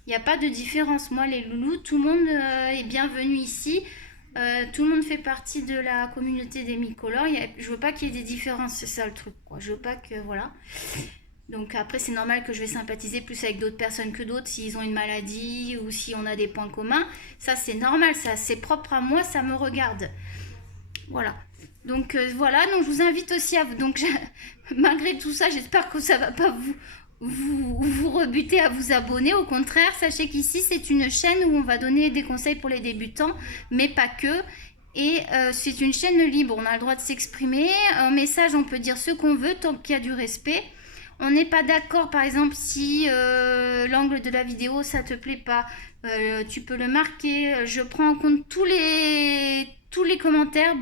Il n'y a pas de différence. Moi, les loulous, tout le monde est bienvenu ici. Tout le monde fait partie de la communauté des mycolores. Je veux pas qu'il y ait des différences, c'est ça le truc, quoi. Je veux pas que, voilà. Donc après, c'est normal que je vais sympathiser plus avec d'autres personnes que d'autres s'ils ont une maladie ou si on a des points communs. Ça, c'est normal, ça, c'est propre à moi, ça me regarde. Voilà. Donc voilà, donc je vous invite aussi à vous. Donc malgré tout ça, j'espère que ça va pas vous rebuter à vous abonner. Au contraire, sachez qu'ici c'est une chaîne où on va donner des conseils pour les débutants, mais pas que. Et c'est une chaîne libre, on a le droit de s'exprimer. En message, on peut dire ce qu'on veut tant qu'il y a du respect. On n'est pas d'accord, par exemple, si l'angle de la vidéo ça te plaît pas, tu peux le marquer. Je prends en compte tous les commentaires,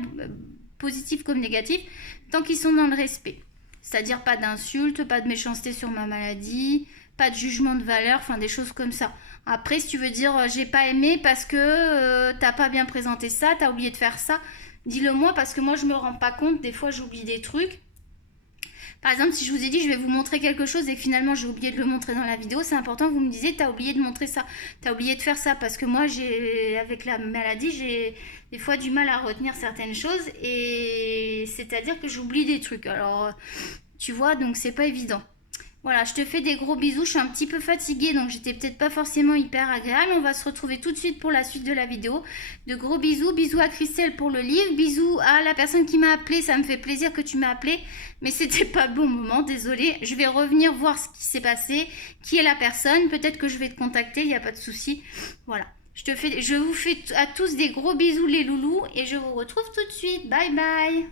positifs comme négatifs, tant qu'ils sont dans le respect. C'est-à-dire pas d'insultes, pas de méchanceté sur ma maladie, pas de jugement de valeur, enfin des choses comme ça. Après, si tu veux dire j'ai pas aimé parce que t'as pas bien présenté ça, t'as oublié de faire ça, dis-le moi parce que moi je me rends pas compte, des fois j'oublie des trucs. Par exemple, si je vous ai dit je vais vous montrer quelque chose et que finalement j'ai oublié de le montrer dans la vidéo, c'est important que vous me disiez t'as oublié de montrer ça, t'as oublié de faire ça, parce que moi avec la maladie j'ai des fois du mal à retenir certaines choses et c'est-à-dire que j'oublie des trucs. Alors tu vois, donc c'est pas évident. Voilà, je te fais des gros bisous, je suis un petit peu fatiguée donc j'étais peut-être pas forcément hyper agréable. On va se retrouver tout de suite pour la suite de la vidéo. De gros bisous, bisous à Christelle pour le livre, bisous à la personne qui m'a appelé, ça me fait plaisir que tu m'as appelé, mais c'était pas le bon moment, désolée. Je vais revenir voir ce qui s'est passé, qui est la personne, peut-être que je vais te contacter, il n'y a pas de souci. Voilà, je vous fais à tous des gros bisous les loulous et je vous retrouve tout de suite, bye bye.